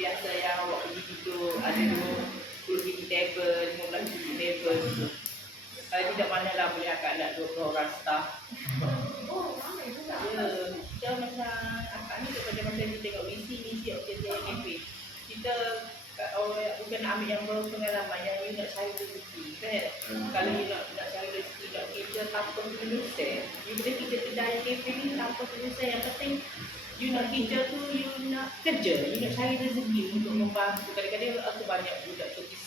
biasa yang awak pergi tidur ada 20 biji table, 15 biji table gitu. Kalau tidak manalah boleh akak nak 20 orang staff. Ya, kita macam akak ni daripada masa kita tengok misi okey kafe. Kita orang yang bukan ambil yang berpengalaman yang you nak cari rezeki kan. Kalau you nak cari rezeki nak kerja tanpa penyelesaian, you boleh kerja kedai kafe ni tanpa penyelesaian. Yang penting you nak kerja tu, you nak kerja, you nak cari rezeki untuk membantu. Kadang-kadang aku banyak budak cuti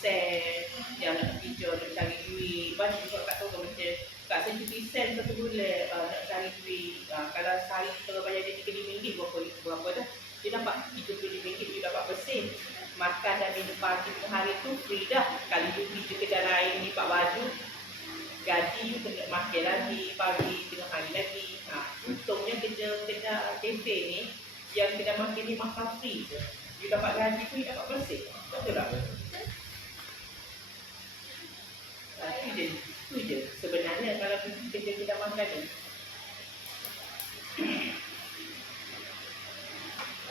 yang nak kerja, nak cari duit. Banyak juga kat tahu macam kat saya cuti satu bulan nak cari duit. Kalau sehari kita bayar dia RM35 berapa dah? Dia dapat RM35, dia dapat bersih. Makan dan minum pagi tengah hari tu free dah. Kalau you kerja kedai lain ni pak baju, gaji you kena makan lagi pagi tengah hari lagi. Untungnya kerja kafe ni yang kedai makan ni makan free je. You dapat gaji tu, you dapat bersih. Betul tak? Itu je sebenarnya kalau kerja kedai makan ni.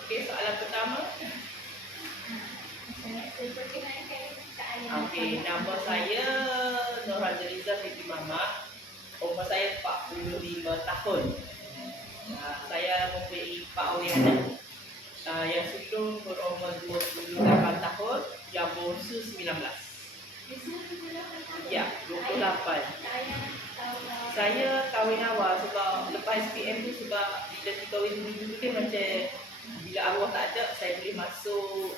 Okey, soalan pertama. Okey, nama saya Nur Hazaliza binti Mamat. Umur saya 45 tahun. Saya mempunyai 4 orang anak. Yang sulung berumur 28 tahun, yang bongsu 19. Ya, 28. Saya kahwin awal sebab lepas SPM tu, sebab bila kita kahwin dulu kan macam bila arwah tak ada, saya boleh masuk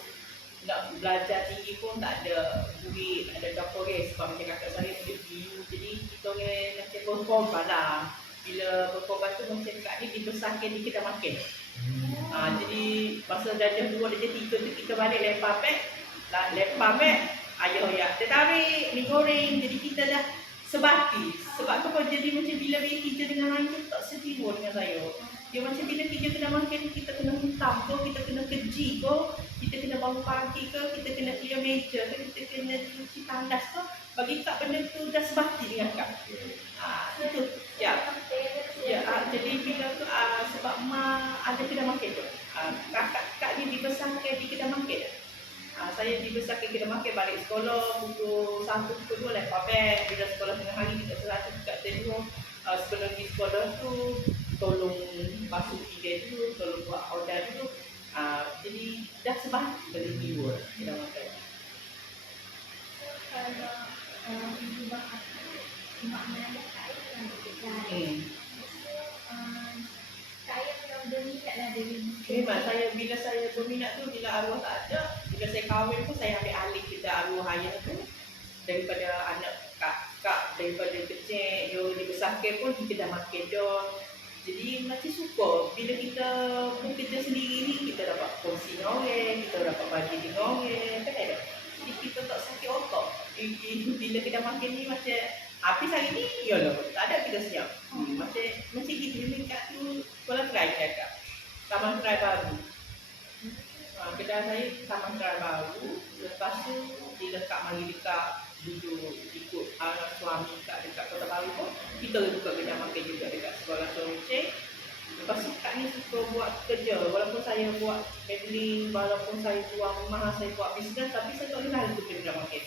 nak belajar tinggi pun tak ada duit, tak ada dapurnya sebab macam kakak saya boleh PU. Jadi kita orang macam berkorban lah. Bila berkorban tu macam kat ni dibesarkan di kedai makan. Jadi masa darjah 2, darjah 3 tu kita balik lempar beg, ayah ya, dia tarik, mi goreng. Jadi kita dah sebati. Sebab tu kau jadi macam bila dia kerja dengan lain tu tak sejiwa dengan saya. Dia macam bila kerja kena makan, kita kena hitam ke, kita kena keji ke, kita kena bangun pagi ke, kita kena clear meja ke, kita kena cuci tandas ke. Bagi tak benda tu dah sebati dengan kak. Itu. Ya. Jadi bila tu sebab mak ada kedai makan tu. Kakak ni dibesarkan di kedai makan. Saya dibesarkan kedai makan, balik sekolah pukul 1, pukul 2 lempar beg. Bila sekolah tengah hari kita serata dekat tengok. Sebelum di sekolah tu tolong basuh tiga dulu, tolong buat order dulu. Jadi dah sebab beli viewer kita makan. Kalau ibu bapa maknanya saya yang berkejar. Saya memang berminat lah dari memang saya bila saya berminat tu, bila arwah tak ada, bila saya kahwin pun saya ambil alih kita arwah ayah tu daripada anak kakak, daripada kecil yo dibesarkan pun kita dah makan dah. Jadi macam suka bila kita bekerja sendiri ni, kita dapat kongsi dengan orang, kita dapat bagi dengan orang kan ada. Jadi kita tak sakit otak. Bila kita makan ni macam habis hari ni, yalah tak ada kita siap. Macam gitu ni kat tu sekolah try cakap. Taman Try baru. Kedai saya Taman Try baru. Lepas tu bila kak mari dekat duduk ikut anak suami kat dekat Kota Baru pun, kita buka kedai makan juga dekat sekolah Sorocek. Lepas tu kak ni suka buat kerja. Walaupun saya buat travelling, walaupun saya buat rumah, saya buat bisnes, tapi saya tak kenal itu kedai makan.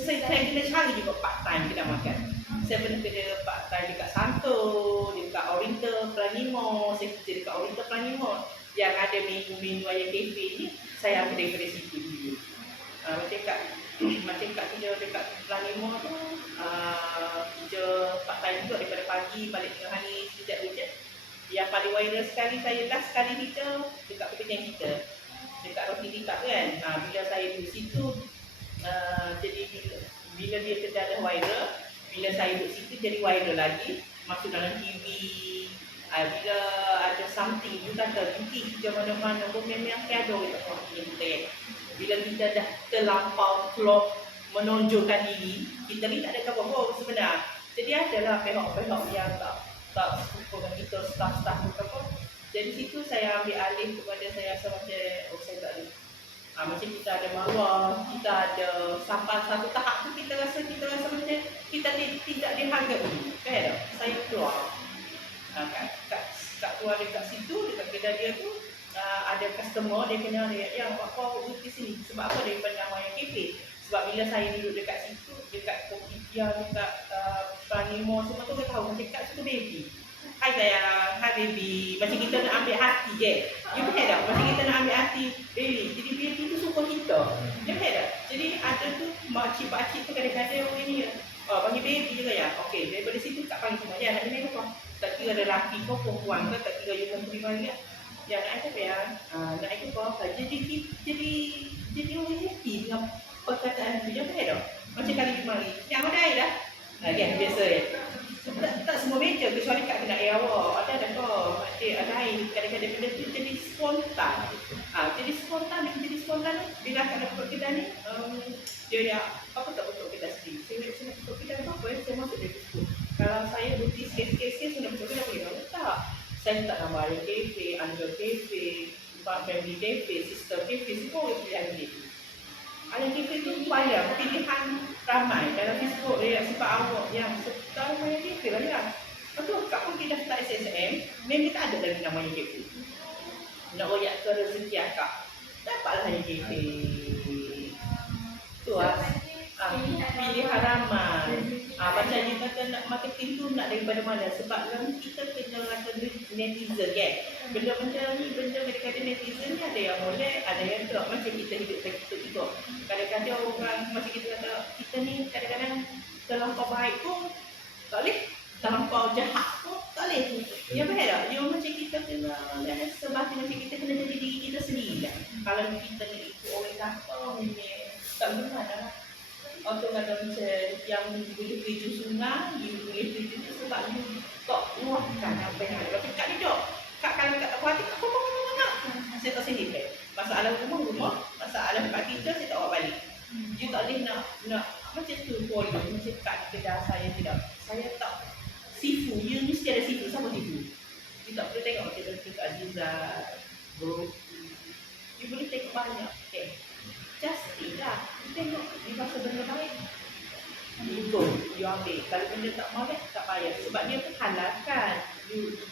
Saya kena cari juga part time kedai makan. Saya pernah kerja part time dekat Santo, dekat Oriental Planimo. Saya kerja dekat Oriental Planimo yang ada menu-menu ayam kafe ni, saya ambil daripada situ dulu. Macam kat kerja dekat Planimo tu, kerja part time juga daripada pagi balik tengah hari sekejap-sekejap. Yang paling viral sekali saya last kali kerja dekat pekerjaan kita, dekat roti tikap kan. Bila saya di situ, jadi bila dia kedai dah viral, bila saya duduk situ jadi viral lagi, masuk dalam TV. Bila ada something, you kata beauty kerja mana-mana pun memang ada orang tak buat kita. Bila kita dah terlampau klop menonjolkan diri, kita ni tak ada apa-apa sebenarnya. Jadi adalah pihak-pihak yang tak suka dengan kita, staff-staff tu apa. Jadi situ saya ambil alih kepada saya rasa macam saya tak ada. Macam kita ada maruah, kita ada sampai satu tahap tu kita rasa macam kita tidak dihargai. Kan? Saya keluar. Kat keluar dekat situ, dekat kedai dia tu, ada customer dia kena dia yang apa di sini sebab apa daripada nama yang kafe. Sebab bila saya duduk dekat situ, dekat Kopitiam, dekat Pranimo semua tu dia tahu macam kat situ baby. Hai sayang, hai baby. Macam kita nak ambil hati je. You faham tak? Macam kita nak ambil hati baby. Jadi baby tu suka kita. You faham tak? Jadi ada tu makcik-pakcik tu kadang-kadang orang ni panggil baby je ya. Okey, daripada situ tak panggil semua. Ya, nak dengar apa? Tak kira ada lelaki ke perempuan ke, tak kira you menteri mana. Ya, nak ikut ya. Nak ikut apa? Jadi orang happy dengan perkataan tu. You faham tak? Macam kali kemarin. Yang mana air dah? Kan, biasa ya. Tak semua meja kecuali kat kena air awak. Ada kau. Ada air. Kadang-kadang benda tu jadi spontan. Jadi spontan bila akan dapat kedai ni, dia apa tak betul kedai sendiri. Saya nak betul kedai apa ya? Saya masuk dari situ. Kalau saya butuh sikit-sikit saya nak betul kedai boleh tak? Tak. Saya tak nak bayar kafe, under kafe, family kafe, sister kafe, semua pilihan kafe. Ada kafe tu banyak pilihan ramai dalam Facebook dia sebab awak yang tahu banyak kafe banyak. Betul, kat pun kita daftar SSM, memang tak ada lagi namanya kafe. Nak royak ke rezeki akak, dapatlah hanya kafe. Tu pilihan ramai. Macam you kata nak marketing tu nak daripada mana? Sebab kan kita kena ada netizen kan. Benda-benda ni, benda kadang-kadang netizen ni ada yang boleh, ada yang tak. Macam kita hidup kita juga. Kadang-kadang orang macam kita kata, kita ni kadang-kadang terlampau baik pun tak boleh. Terlampau jahat pun tak boleh. Ya faham tak? You macam kita kena, sebab macam kita kena jadi diri kita sendiri lah. Kalau kita ni ikut orang kata, tak benar lah. Atau kata macam yang boleh kerja sungai, you boleh kerja tu sebab you tak luahkan apa yang ada. Macam kat ni dok, kat kalau kat aku hati, apa saya tak sendiri. Masalah rumah, masalah kat kita, saya tak bawa balik. You tak boleh nak macam tu follow, macam kat kedai saya tidak. Saya tak sifu, you mesti ada sifu, siapa sifu? You tak boleh tengok macam tu kat Aziza, bro. You boleh tengok banyak, okay. Just tidak. Tengok dia rasa benda baik. Itu you ambil. Kalau benda tak mau tak payah. Sebab dia tu halalkan.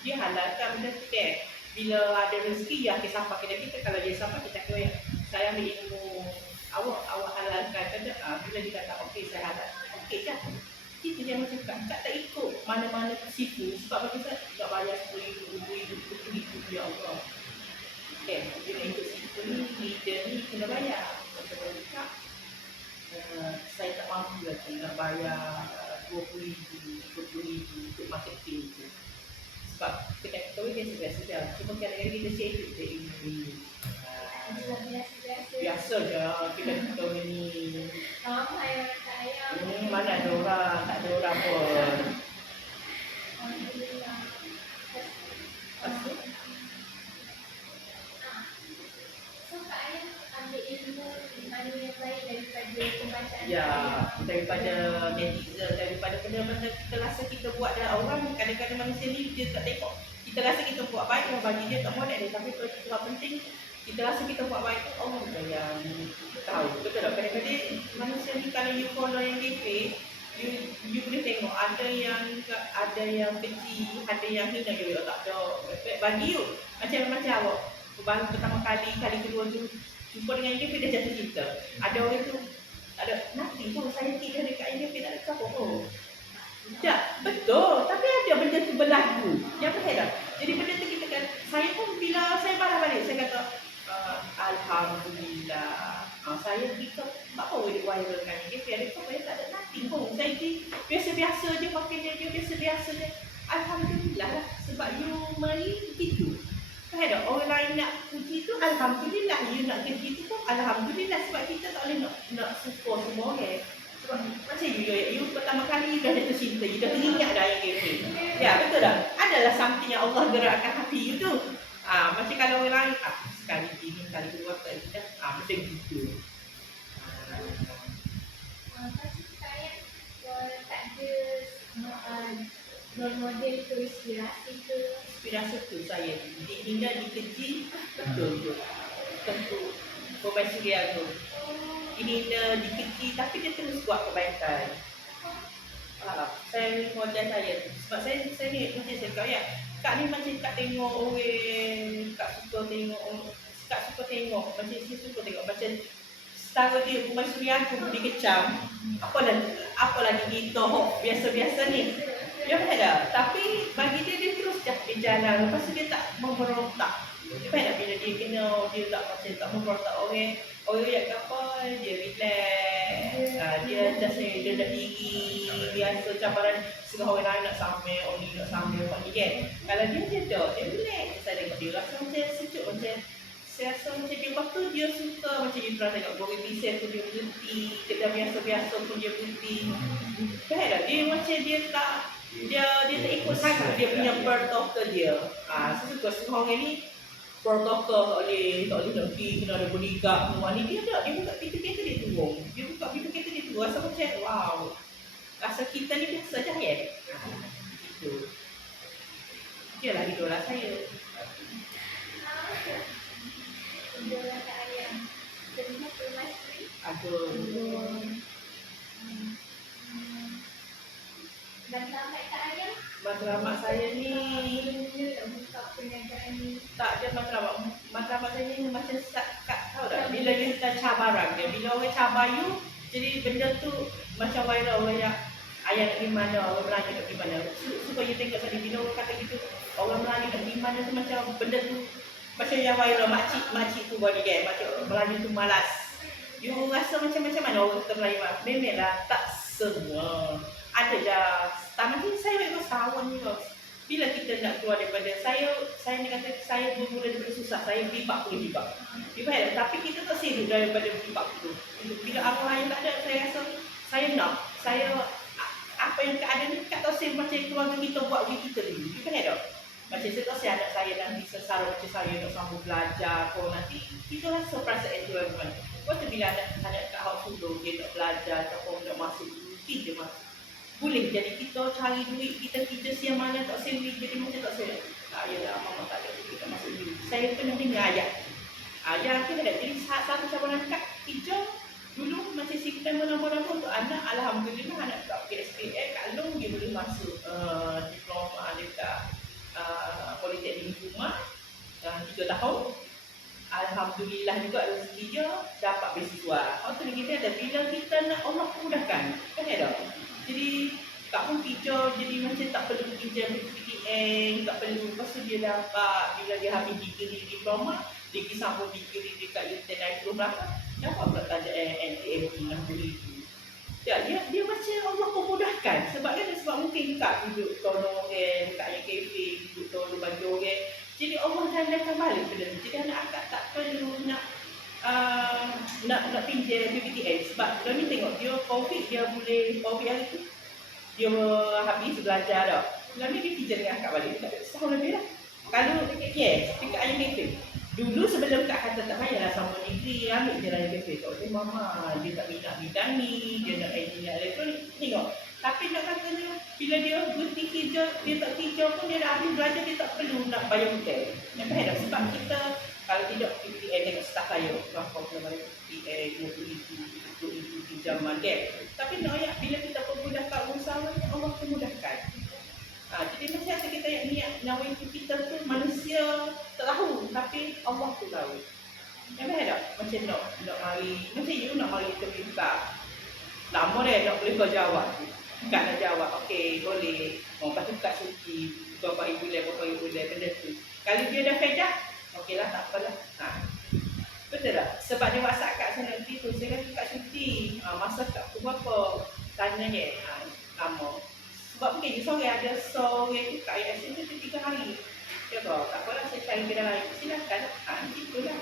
Dia halalkan benda tu kan. Bila ada rezeki yang kita sampai kedai kita, kalau dia sampai kita kata saya ambil ilmu awak halalkan kata bila dia kata okey saya halal. Okey kan? Kita jangan cakap tak ikut mana-mana situ sebab bagi saya tak bayar 10,000, 20,000 ya Allah. Okay, bila ikut situ ni dia ni kena bayar. Saya tak mampu lagi nak bayar 20,000, 20,000 untuk marketing tu. Sebab kedai kita biasa-biasa je. Cuma kadang-kadang kita share dia ini. Biasa je kedai kita ni. Ramai orang sayang. Mana ada orang, tak ada orang pun. Ya, daripada netizen, daripada benda-benda kita rasa kita buat dah orang kadang-kadang manusia ni dia tak tengok. Kita rasa kita buat baik, orang bagi dia tak molek dia, tapi perkara penting kita rasa kita buat baik tu Allah yang tahu. Betul tak? Kadang-kadang manusia ni kalau you follow yang kafe, you boleh tengok ada yang kecil, ada yang hina you tak ada. Bagi you macam awak baru pertama kali kedua tu jumpa dengan kafe dia jatuh cinta. Ada orang tu ada nanti tu saya tidak dekat ini tak ada apa pun. Tak, betul. Tapi ada benda tu berlaku. Yang betul. Jadi benda tu kita kan, saya pun bila saya balik saya kata alhamdulillah. Saya kita apa boleh viralkan ni. Dia ada apa tak ada nanti pun. Saya biasa-biasa je pakai dia biasa-biasa je. Alhamdulillah lah. Sebab you mari begitu. Faham tak? Orang lain nak puji tu alhamdulillah, you nak kerja tu pun alhamdulillah sebab kita tak boleh nak support semua orang. Sebab macam you pertama kali you dah jatuh cinta, you dah teringat dah yang kafe. Ya betul tak? Adalah something yang Allah gerakkan hati you tu. Macam kalau orang lain sekali ini, kali kedua tak kita macam gitu. Tak ada role model ke inspirasi ke? Inspirasi tu saya hingga dikeji betul tentu perbaisian tu ini dia dikeji tapi dia terus buat kebaikan. Saya modal saya sebab saya ni macam saya kata ya Kak ni macam Kak tengok orang, Kak suka tengok, macam saya suka tengok macam setara dia Umar Surianto pun dikecam. Apa lagi kita biasa-biasa ni. Dia faham tak? Tapi bagi dia terus dia jalan. Lepas tu dia tak memberontak. Dia faham tak? Bila dia kena, dia tak macam tak memberontak orang yang apa, dia relax. Dia just dia dah diri biasa cabaran setengah orang lain nak sampai, orang ni nak sampai, orang ni kan. Kalau dia tak, dia relax. Saya tengok dia rasa macam sejuk, macam saya rasa macam dia waktu dia suka macam dia pernah tengok Bobby Bisel pun dia berhenti, kerja biasa-biasa pun dia berhenti. Faham tak? Dia macam dia tak ikut sangat dia punya protokol dia. Saya suka semua orang ni protokol tak boleh nak pergi, kena ada bodyguard semua ni. Dia buka pintu kereta dia turun. Rasa macam wow. Rasa kita ni biasa je kan? Gitu. Dia lah idola saya. Idola Kak Ayah. Terima kasih. Aduh. Dan sampai Kak Ayah. Matlamat saya ni Bila buka perniagaan ni. tak ada matlamat saya ni macam Kak tahu tak? Bila kita cabaran dia, bila orang cabar you, jadi benda tu macam viral orang yang ayah nak pergi mana, orang Melayu nak pergi mana. Supaya you tengok tadi bila orang kata gitu, orang Melayu nak pergi mana tu macam benda tu macam yang viral makcik tu body kan, macam Melayu tu malas. You rasa macam mana orang kata Melayu malas? Memanglah tak semua. Ada je. Tak macam saya memang setahun ni bos. Bila kita nak keluar daripada saya ni kata saya bermula daripada susah, saya bibak boleh bibak. Bibak tapi kita tak sibuk daripada bibak tu. Bila arwah yang tak ada, saya rasa saya apa yang keadaan ni tak tahu saya macam keluarga kita buat diri kita dulu. Kita kan tak? Macam saya tahu anak saya nanti sesara macam saya nak sambung belajar kau nanti kita rasa perasaan enjoyment. Waktu bila anak kat house dulu dia nak belajar ataupun nak masuk dia masuk. Boleh jadi kita cari duit, kita kerja siang malam tak sendiri, jadi macam tak saya. Tak yalah, mama tak ada duit, kita masuk duit. Saya pernah dengar ayat. Ayat kita ada, jadi satu cabaran kat kerja, dulu macam si kita menambah-nambah untuk anak, alhamdulillah anak tak pergi SPM, Kak Long dia boleh masuk diploma dekat Politeknik Rumah 3 tahun. Alhamdulillah juga rezeki dia dapat beasiswa. Waktu kita ada, bila kita nak Allah mudahkan, kan ada? Jadi tak pun kerja, jadi macam tak perlu kerja PTN, tak perlu. Lepas tu dia dapat, bila dia habis degree diploma, dia pergi sambung degree dekat UTN naik berapa, dapat pula tanda NTMT 60 ribu. Ya, dia macam Allah memudahkan. Sebab mungkin Kak duduk tolong orang, Kak yang kafe, duduk tolong bantu orang. Jadi Allah jangankan balik benda tu. Jadi anak akak tak perlu nak pinjam PPTN sebab kami tengok dia COVID, dia boleh COVID hari tu dia habis belajar dah. Kami dia kerja dengan akak balik dekat setahun lebih dah. Kalau dekat ayam kafe. Dulu sebelum Kak kata tak payahlah sama degree, ambil je ayam kafe. Tak boleh mama, dia tak minat bidang ni, dia nak engineer elektronik. Tengok. Tapi nak katanya bila dia berhenti kerja, dia tak kerja pun dia dah habis belajar, dia tak perlu nak bayar hotel. Nak faham tak? Sebab kita kalau tidak PPTN tengok staff saya, berapa pula bayar PPTN, 20,000 pinjaman kan. Tapi nak ayat bila kita permudahkan usaha, Allah permudahkan. Jadi macam kita yang niat nawi kita tu manusia tak tahu, tapi Allah tu tahu. Yang faham tak? Macam nak mari, macam you nak mari kita minta. Lama dah nak boleh kau jawab. Kak nak jawab, okey boleh. Lepas tu Kak suci, bapak ibu benda tu. Kalau dia dah fed up, okeylah tak apalah. Betul tak? Sebab dia WhatsApp Kak sana tu, saya kata Kak cuti. Masa Kak pukul berapa? Tanya je. Lama. Sebab mungkin dia sore ada sore tu Kak ISN tu 3 hari. Dia kata, tak apalah saya cari kedai lain. Silakan. Itulah.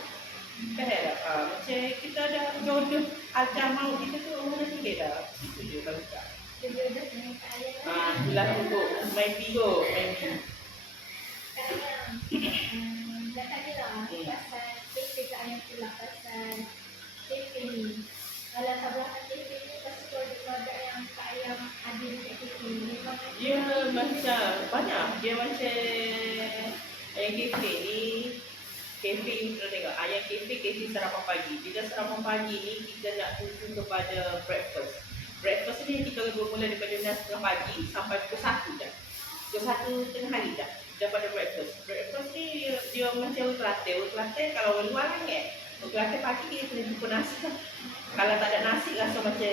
Kan tak? Macam kita dah jodoh ajar maut kita tu, orang dah tulis dah. Itu je kalau Kak. Jodoh dengan Kak Ayah. Itulah untuk main bigo. Kak Ayah. Dah tanya lah pasal kafe Kak Ayah pula pasal kafe ni. Kalau kat belakang kafe ni pasal keluarga yang Kak Ayah ada dekat kafe ni. Dia macam banyak. Dia macam yang kafe ni. Kafe you pernah tengok. Ayam kafe sarapan pagi. Bila sarapan pagi ni kita nak tuju kepada breakfast. Breakfast ni kita bermula daripada 9:30 pagi sampai pukul 1 dah. Pukul 1 tengah hari dah daripada breakfast. Breakfast ni dia macam Kelantan. Kelantan kalau orang luar kan Kelantan pagi dia kena jumpa nasi lah. Kalau tak ada nasi rasa macam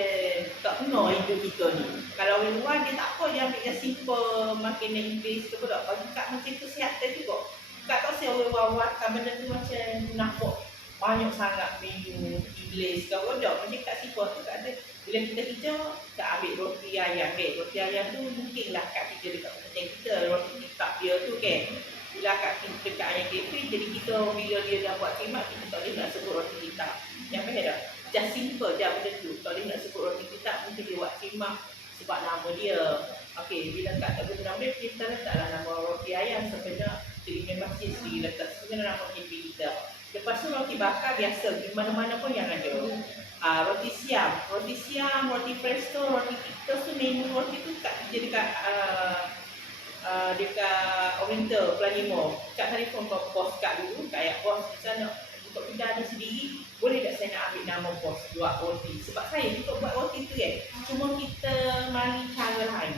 tak kena hidup kita ni. Kalau orang luar dia tak apa, dia ambil yang simple makanan Inggeris tu pula. Bagi kat macam kesihatan juga. Kak tak saya orang luar makan benda tu macam nampak banyak sangat menu Inggeris ke apa dah. Macam kat simple tu tak ada. Bila kita kerja, kita ambil roti ayam kan. Roti ayam tu mungkinlah kat kita dekat macam kita. Roti tak dia tu kan. Bila kat kita dekat ayam cafe, jadi kita bila dia dah buat khidmat, kita tak boleh nak sebut roti kita. Yang faham tak? Just simple je benda tu. Tak boleh nak sebut roti kita, mungkin dia buat khidmat sebab nama dia. Okey, bila kat tak guna nama dia, kita letaklah nama roti ayam sebenarnya di masjid sendiri letak sebenarnya nama cafe kita. Lepas tu roti bakar biasa, di mana-mana pun yang ada. Roti siam, roti presto, roti kita tu menu roti tu dekat Oriental Pelanimo. Kat telefon bos kat dulu, kayak bos kita nak buka kedai ada sendiri, boleh tak saya nak ambil nama bos buat roti? Sebab saya juga buat roti tu kan. Cuma kita mari cara lain.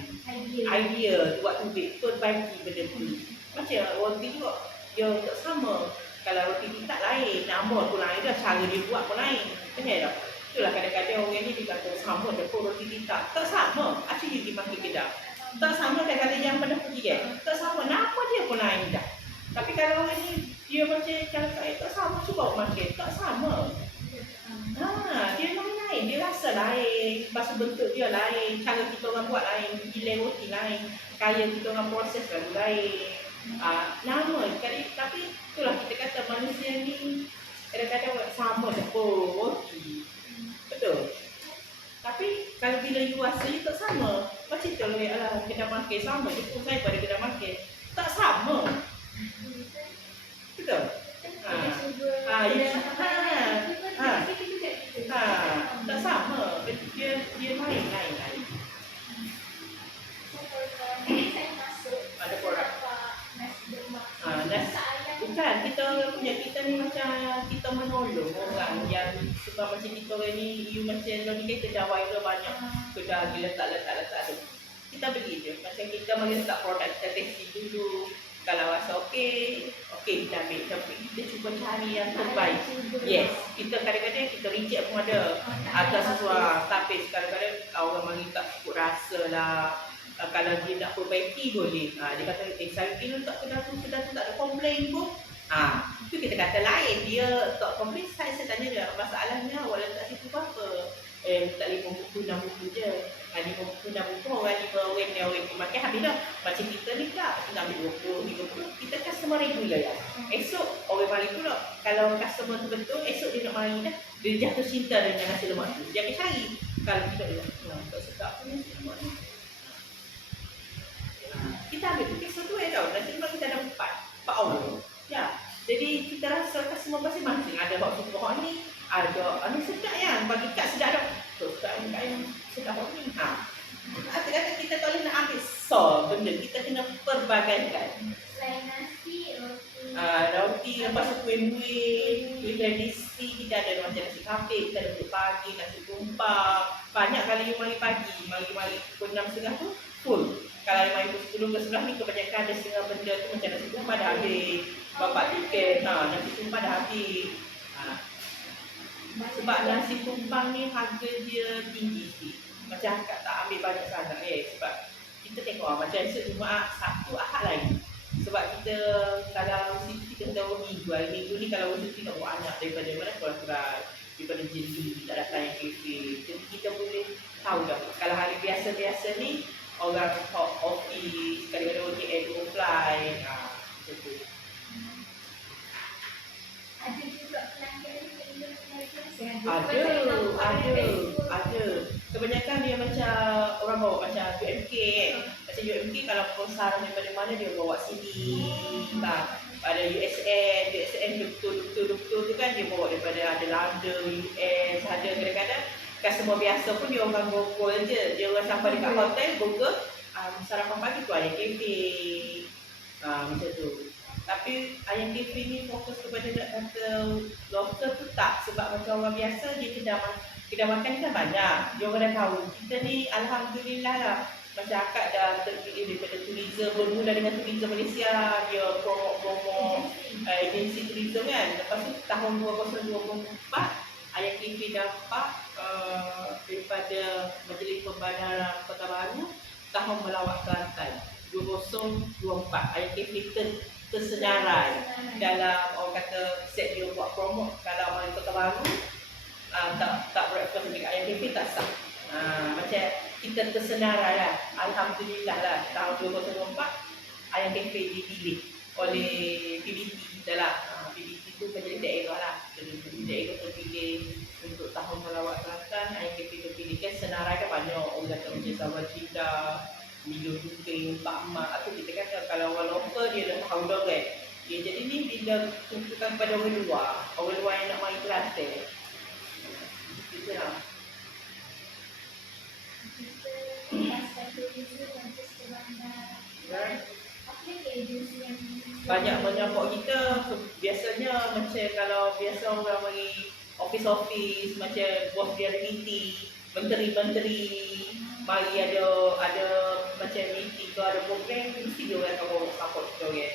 Idea buat tubik, kita bagi benda tu. Macam roti juga, dia tak sama. Kalau roti kita lain, nama tu lain dah, cara dia buat pun lain. Faham tak? Itulah kadang-kadang orang ni dia kata sama je pun roti kita. Tak sama. Acik dia pergi makan kedai. Tak sama kadang-kadang yang pernah pergi kan. Tak sama. Nama dia pun lain dah. Tapi kalau orang ni dia macam cara saya tak sama, cuba makan. Tak sama. Dia memang lain. Dia rasa lain. Bahasa bentuk dia lain. Cara kita orang buat lain. Gilai roti lain. Kaya kita orang proses lain. Nama. Tapi itulah kita kata manusia ni kadang-kadang sama je pun roti. Betul. Tapi kalau bila you rasa you tak sama, macam tu lah kedai makan sama je pun saya pada kedai makan. Tak sama. Betul? Tak sama. Dia lain. Ada produk. Bukan, kita ni macam kita menolong orang yang sebab macam kita orang ni, you macam lagi kedai viral banyak kedai dia letak tu. Kita beli je. Macam kita mari letak produk kita testi dulu. Kalau rasa okey kita ambil. Tapi kita cuba cari yang terbaik. Yes, kita kadang-kadang kita reject pun ada. Ada sesuatu. Tapi kadang-kadang orang mari tak cukup rasa lah. Kalau dia nak perbaiki boleh. Dia kata, saya kira tak kedai tu tak ada komplain pun. Itu kita kata lain. Dia tak komplain, saya tanya dia, masalahnya awak letak situ apa? Tak 5 buku, 6 buku je. 5 buku, 6 buku, orang 5 orang makan habis dah. Macam kita ni tak, kita ambil 20, 30. Kita customer regular ya. Esok orang mari pula. Kalau customer tu betul, esok dia nak mari dah. Dia jatuh cinta dengan nasi lemak tu. Dia akan cari. Kalau kita bilang, tak sedap pun nasi lemak ni. Kita ambil tu kisah tu tau. Nasi lemak kita ada 4 orang. Ya. Jadi kita rasa customer masing-masing. Ada bak suka ni, ada ni sedap yang bagi kat sedap dah. Sedap yang sedap ni. Kata-kata kita tak boleh nak ambil benda. Kita kena perbagaikan. Selain nasi, roti, lepas tu kuih-kuih, kuih tradisi, kita ada macam nasi kapik, kita ada untuk pagi, nasi tumpang. Banyak kali you mari pagi, mari pukul 6.30 tu full. Kalau you mari pukul 10 ke 11 ni kebanyakan ada setengah benda tu macam nasi tumpang dah habis. Bapak tiket, nasi tumpang dah habis. Sebab nasi tumpang ni harga dia tinggi sikit. Macam akak tak ambil banyak sangat sebab kita tengok macam esok Jumaat, Sabtu, Ahad lain. Sebab kita kalau kita tahu hari minggu ni kalau kita nak buat anak daripada mana kurang-kurang daripada jenis tak datang yang kafe. Jadi kita boleh tahu dah. Kalau hari biasa-biasa ni orang office, kadang-kadang OTM, offline, macam tu. ada juga pelanggan yang Ada. Kebanyakan dia macam orang bawa macam UMK kan. Macam UMK kalau perusahaan daripada mana dia bawa sini. Ada USN doktor tu kan dia bawa daripada ada London, US, ada kadang-kadang customer biasa pun dia orang gogol je. Dia orang sampai dekat hotel, gogol, sarapan pagi tu ayam kafe. Macam tu. Tapi ayam kafe ni fokus kepada nak kata lokal tu tak. Sebab macam orang biasa dia kedai makan ni kan banyak. Dia orang dah tahu. Kita ni alhamdulillah lah. masyarakat dah terpilih daripada tourism, bermula dengan tourism Malaysia, dia promote agensi tourism kan. Lepas tu tahun 2024 Ayam Cafe dapat daripada Majlis Pembandaran Kota Baru tahun melawat Kelantan 2024. Ayam Cafe tersenarai dalam orang kata set dia buat promote. Kalau main Kota Baru tak breakfast dekat Ayam Cafe tak sah. Macam kita tersenarai lah, alhamdulillah lah, tahun 2024 Ayam Cafe dipilih oleh PBT kita lah. PBT tu menjadi daerah lah, jadi daerah terpilih untuk tahun melawat Kelantan. Ayam Cafe terpilih kan, senarai kan banyak orang kata macam Sahabat Cinta, Milo Dukeng, Pak Mak. Atau kita kata kalau orang lokal dia dah tahu dah kan. Ya, jadi ni bila tunjukkan kepada orang luar yang nak main Kelantan, kita lah. Banyak menyokong kita. Biasanya macam kalau biasa orang bagi office macam bos dia ada meeting, menteri-menteri mari ada macam meeting tu, ada program, mesti dia orang akan bawa support kita kan.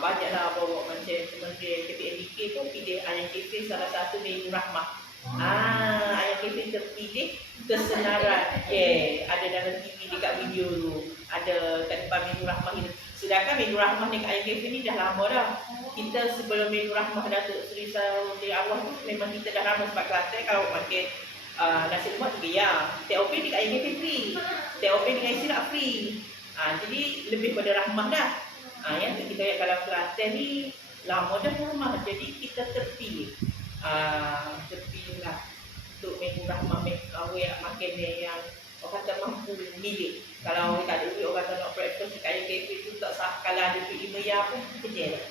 Banyaklah bawa macam Kementerian KPMDK tu pilih Ayam Cafe salah satu menu rahmah. Ayam Cafe terpilih tersenarai. Ada dalam TV dekat video tu. Ada kat depan menu rahmah ni. Sedangkan menu rahmah dekat Ayam Cafe ni dah lama dah. Kita sebelum menu rahmah Datuk Seri Sarwati Awah tu memang kita dah lama sebab Kelantan kalau makan nasi lemak tu biar. TOP dekat Ayam Cafe free. TOP dengan isi nak free. Jadi lebih pada rahmah dah. Yang kita lihat kalau Kelantan ni lama dah rahmah. Jadi kita terpilih. Terpilih lah untuk menu rahmah makan yang orang kata mampu milik. Kalau orang tak ada duit, orang kata nak breakfast dekat Ayam Cafe tu tak sah. Kalau ada duit 5 ya pun kerja lah.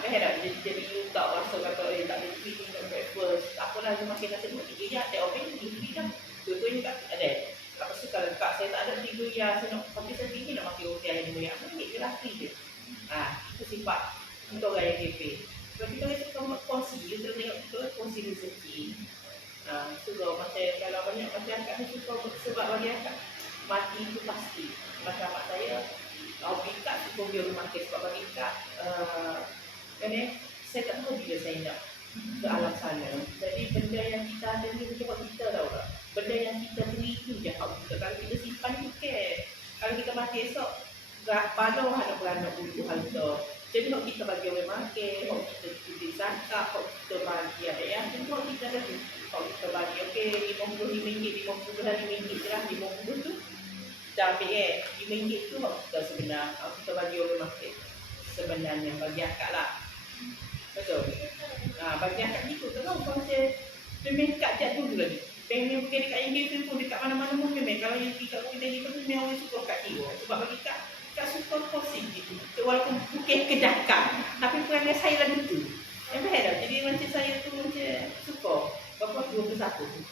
Kan tak jadi you tak rasa kata tak ada duit nak breakfast. Apalah dia makan nasi lemak 3 ya, tak obeng dia duit dah. Contohnya kat ada. Lepas tu kalau kak saya tak ada 3 ya, saya nak kopi saya tinggi nak makan roti ayam 5 ya. Apa ni dia free je. Itu sifat untuk orang Ayam Cafe. Sebab kita suka kongsi, kita tengok kita kongsi rezeki. Suka macam kalau banyak masyarakat ni suka sebab bagi akak mati itu pasti. Macam mak saya, kalau pikat suka dia rumah ke sebab bagi akak saya tak tahu bila saya nak ke alam sana. Jadi benda yang kita ada ni macam kita tahu tak? Benda yang kita beli itu je hak kita. Kalau kita simpan itu care. Kalau kita mati esok, balau anak beranak dulu hal tu. Jadi kalau kita bagi orang makan, kalau kita tulis zakat, kalau kita bagi ada yang kalau kita ada tu, kalau kita bagi RM55, RM50 je lah, RM50 tu dah ambil RM5 tu kalau kita sebenar, kalau kita bagi orang makan sebenarnya bagi akak lah. Betul? Bagi akak gitu, kalau macam memang kat jat dulu lagi. Pengen pergi dekat India pun dekat mana-mana pun memang kalau yang tingkat kita ni pun memang orang suka kat dia. Sebab bagi Kak suka posing gitu. Walaupun bukan kedakan, tapi perangai saya lagi tu. Yang dah. Jadi macam saya tu macam suka. Berapa 21.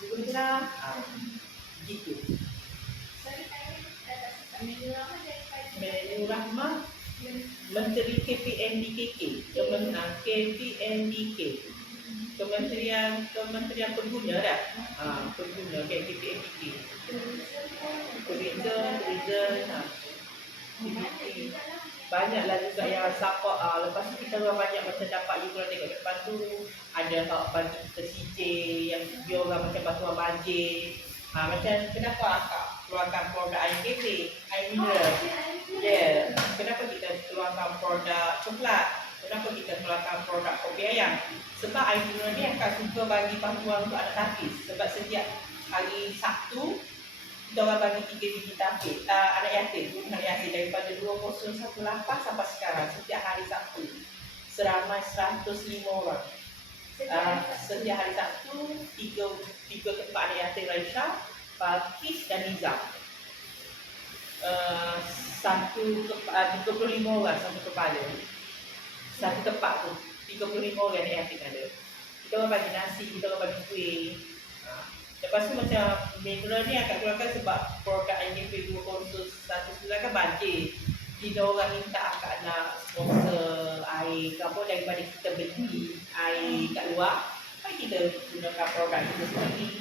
Betul lah. Gitu. Menu rahmah Menteri KPMDK. KPMDK. Kementerian Pengguna dah. Pengguna KPMDK. Tourism. Banyaklah juga yang support. Lepas tu kita orang banyak macam dapat you kalau tengok depan tu ada hak bagi kita CJ yang dia orang macam bantuan banjir. Macam kenapa akak keluarkan produk Ayam Cafe, air mineral. Kenapa kita keluarkan produk coklat? Kenapa kita keluarkan produk kopi ayam? Sebab air mineral ni akak suka bagi bantuan untuk anak tapis. Sebab setiap hari Sabtu kita orang bagi 3 biji tapis anak yatim daripada 2018 sampai sekarang setiap hari Sabtu seramai 105 orang. Setiap hari Sabtu 3 tempat anak yatim Raisha, Balkis dan Nizam. Satu tempat 35 orang satu kepala. Satu tempat tu 35 orang anak yatim ada. Kita orang bagi nasi, kita orang bagi kuih. Lepas tu macam mineral ni akak keluarkan sebab produk INF 2019 kan banjir. Bila orang minta akak nak sponsor air ke apa daripada kita beli air kat luar, mari kita gunakan produk kita sendiri.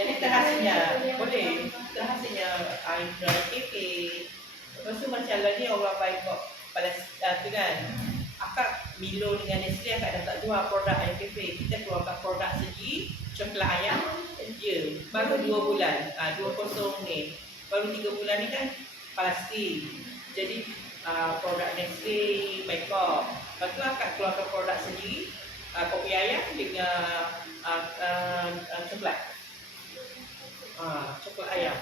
Jadi terhasilnya boleh, terhasilnya Indra KP. Lepas tu macam lah ni orang baik kok pada tu kan. Akak Milo dengan Nestle akak dah tak jual produk IKP. Kita keluarkan produk sendiri, coklat ayam. Ya, baru 2 bulan. 20 ni. Baru 3 bulan ni kan plastik. Jadi produk Nestle, makeup. Lepas tu akak keluarkan produk sendiri, kopi ayam dengan coklat. Coklat ayam.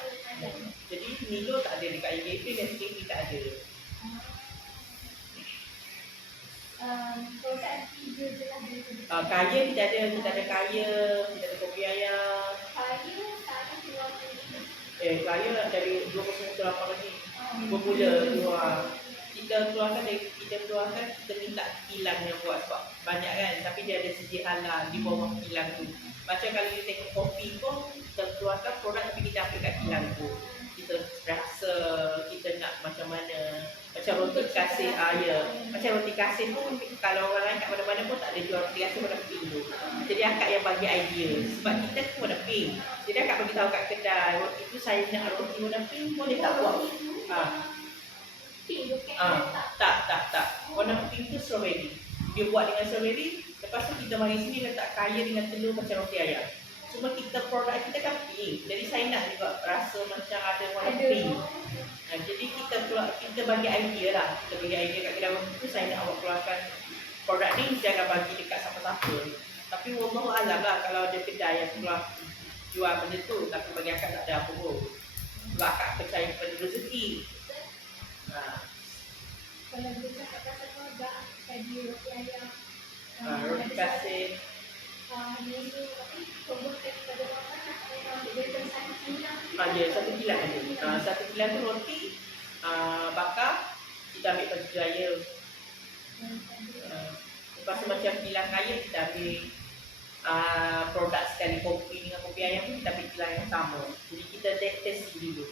Jadi Milo tak ada dekat IKP dan SKP tak ada. Produk tiga je lah dari Kaya kita ada kaya, kita ada kopi ayam. Kaya sekarang keluar dari Kaya dari 2018 lagi. Bermula keluar. Kita keluarkan, kita minta kilang yang buat sebab banyak kan, tapi dia ada sijil halal di bawah kilang tu. Macam kalau you tengok kopi pun, kita keluarkan produk tapi kita ambil kat kilang tu. Kita rasa kita nak macam mana. Macam roti kasih, macam roti kasih pun kalau orang lain kat mana-mana pun tak ada jual roti kasih warna pink tu. Jadi akak yang bagi idea sebab kita tu warna pink. Jadi akak bagi tahu kat kedai, roti tu saya nak roti warna pink, boleh tak buat? pink bukan Tak. Warna pink tu strawberry. Dia buat dengan strawberry. Lepas tu kita mari sini letak kaya dengan telur macam roti ayam. Cuma kita produk kita kan pink. Jadi saya nak juga rasa macam ada warna pink. Jadi kita bagi idea lah. Kita bagi idea kat kedai roti tu, saya nak awak keluarkan produk ni, jangan bagi dekat siapa-siapa. Tapi wallahu alam lah kalau ada kedai yang keluar jual benda tu, tapi bagi akak tak ada apa pun. Sebab akak percaya pada rezeki. kalau kita cakap pasal produk tadi roti ayam Roti kasih. menu promosi pada orang memang dia satu kilang Satu kilang ada. Satu kilang tu roti bakar, kita ambil baju raya. Lepas tu macam kilang kaya kita ambil produk sekali kopi dengan kopi ayam tu kita ambil kilang yang sama. Jadi kita test dulu.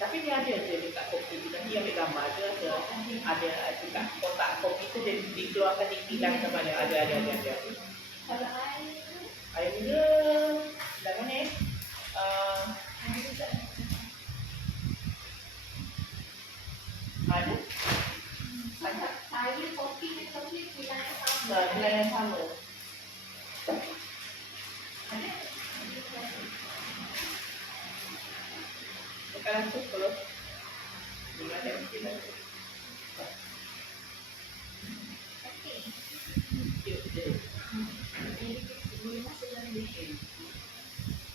Tapi dia ada je dekat kopi tu, nanti ambil gambar je ada dekat kotak kopi tu dia dikeluarkan di kilang ke mana, ada. kalau Air muda dah mana ada air kopi dan coklat kilang yang sama kilang yang sama. Sekarang tu kalau dia ada mungkin ada.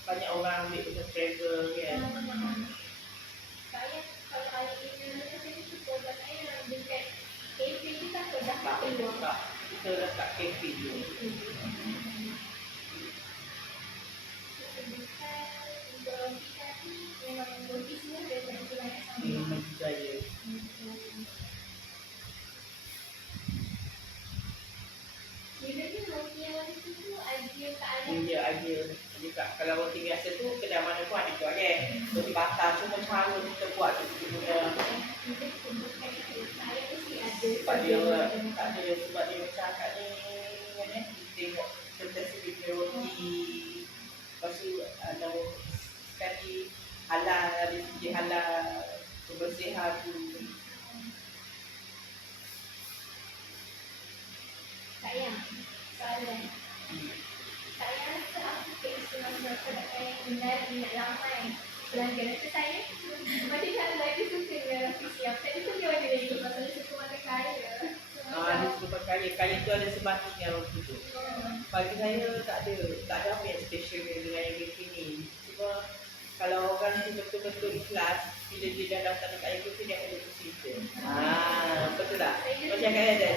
Banyak orang ambil untuk travel kan. saya kalau air ini saya cukup buat saya dekat kafe ni tak dah Tak kita letak kafe je. Saya dia ada. Jadi kalau roti biasa tu kedai mana pun ada jual kan. Roti bakar cuma cara kita buat tu kita punya. Sebab dia tak ada, sebab dia macam kat ni kan tengok tentang dia roti. Lepas tu ada sekali halal, ada sijil halal, kebersihan tu. Sayang, soalan. Saya rasa apa keistimewan produk saya yang minat ramai pelanggan itu saya macam saya lagi suka dengan roti siap. Tadi tu dia ada lagi pasal dia suka makan kaya. Dia suka kaya. Kaya tu ada sebati dengan roti tu. Bagi saya tak ada apa yang special dengan yang begini. Cuma kalau orang tu betul-betul ikhlas, bila dia dah datang dekat air putih, dia akan jatuh cerita. Betul tak? Macam kaya ada,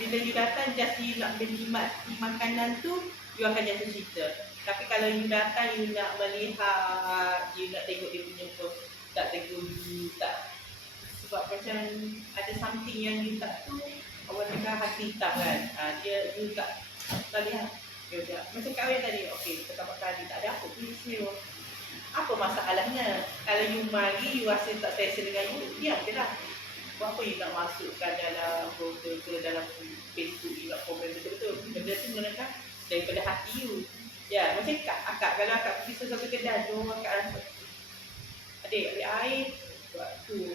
bila you datang, just you nak menikmati makanan tu, you akan jatuh cerita. Tapi kalau you datang, you nak melihat, you nak tengok dia punya tu, tak tengok you, tak. Sebab macam ada something yang you tak tu, orang cakap hati hitam kan. You tak lihat. Macam kahwin tadi, okey, kita makan tadi, tak ada apa pun istimewa. Apa masalahnya? Kalau you mari, you rasa tak selesa dengan you, diam je lah. Buat apa you nak masukkan dalam browser ke dalam Facebook, you nak komen betul-betul. Benda tu sebenarnya daripada hati you. Ya, macam akak kalau akak pergi sesuatu kedai tu, akak rasa adik air buat tu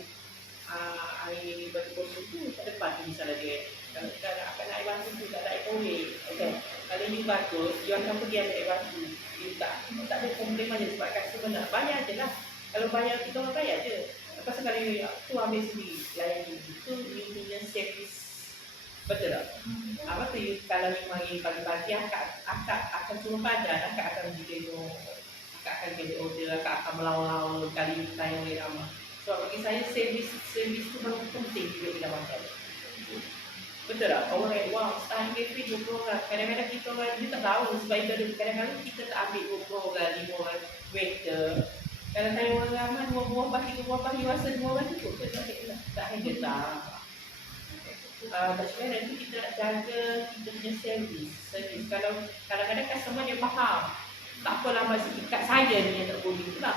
air batu kosong tu kat depan tu misalnya dia. Kalau akak nak air batu tu tak ada air korek. Okay. Kalau you bagus, you akan pergi ambil air batu. You tak ada komplain mana sebab customer nak bayar je lah. Kalau bayar, kita orang bayar je. Lepas sekali tu ambil sendiri, layan you. Itu you punya service. Betul tak? Apa tu you, kalau you mari pagi-pagi, akak akan turun padan, akak akan tengok, akak akan get order, akak akan melawan-lawan kali time yang ramah. So bagi saya, servis tu paling penting juga kita makan. Betul tak? Orang yang, wow, setahun cafe 20 orang. Kadang-kadang kita orang, dia tak tahu sebab itu ada kadang-kadang kita tak ambil 20 orang, 5 orang waiter. Kalau saya orang ramai, 2 buah pagi, 2 buah pagi, rasa 2 orang cukup. Tak handle tak. Tak sebenarnya nanti kita nak jaga kita punya servis. Kalau kadang-kadang customer dia faham. Tak apalah masih kat saya ni yang tak boleh pula.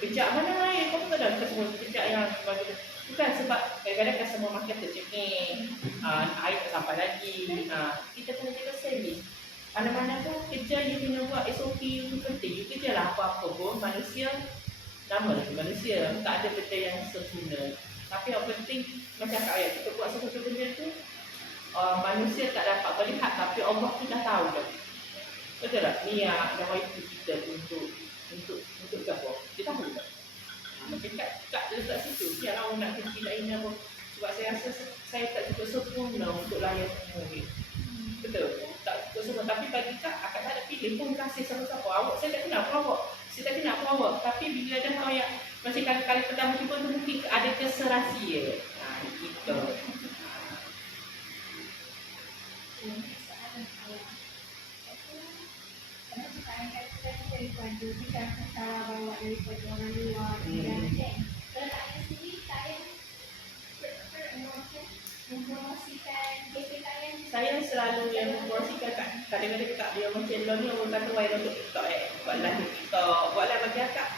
Kejap mana lain, kau tak ada customer kejap yang bagi. Bukan sebab kadang-kadang customer makan tercekik, air tak sampai lagi. Kita kena jaga servis. Mana-mana tu kerja you kena buat SOP tu penting. You kerjalah apa-apa pun manusia, nama lagi manusia. Tak ada benda yang sempurna. Tapi yang penting macam kat ayat kita buat sesuatu benda tu manusia tak dapat melihat tapi Allah tu dah tahu dah. Betul tak? Niat dan waktu kita untuk apa? Dia tahu tak? Macam kat letak situ. Biarlah orang nak kerja lain apa. Sebab saya rasa saya tak cukup sempurna untuk layan semua ni. Betul? Tak cukup sempurna. Tapi bagi Kak, akak tak ada pilih pun kasih siapa-siapa. Awak, saya tak kenal pun awak. Saya tak kenal pun awak. Tapi bila dah awak macam kali pertama jumpa tu mungkin ada keserasia. Gitu. Daripada kita salah bawa daripada orang luar kan. Kalau tak ada sendiri, tak ada mempromosikan KP kalian. Saya selalu yang mempromosikan kadang-kadang kat dia macam lo ni orang kata viral untuk TikTok buatlah TikTok, buatlah bagi akak.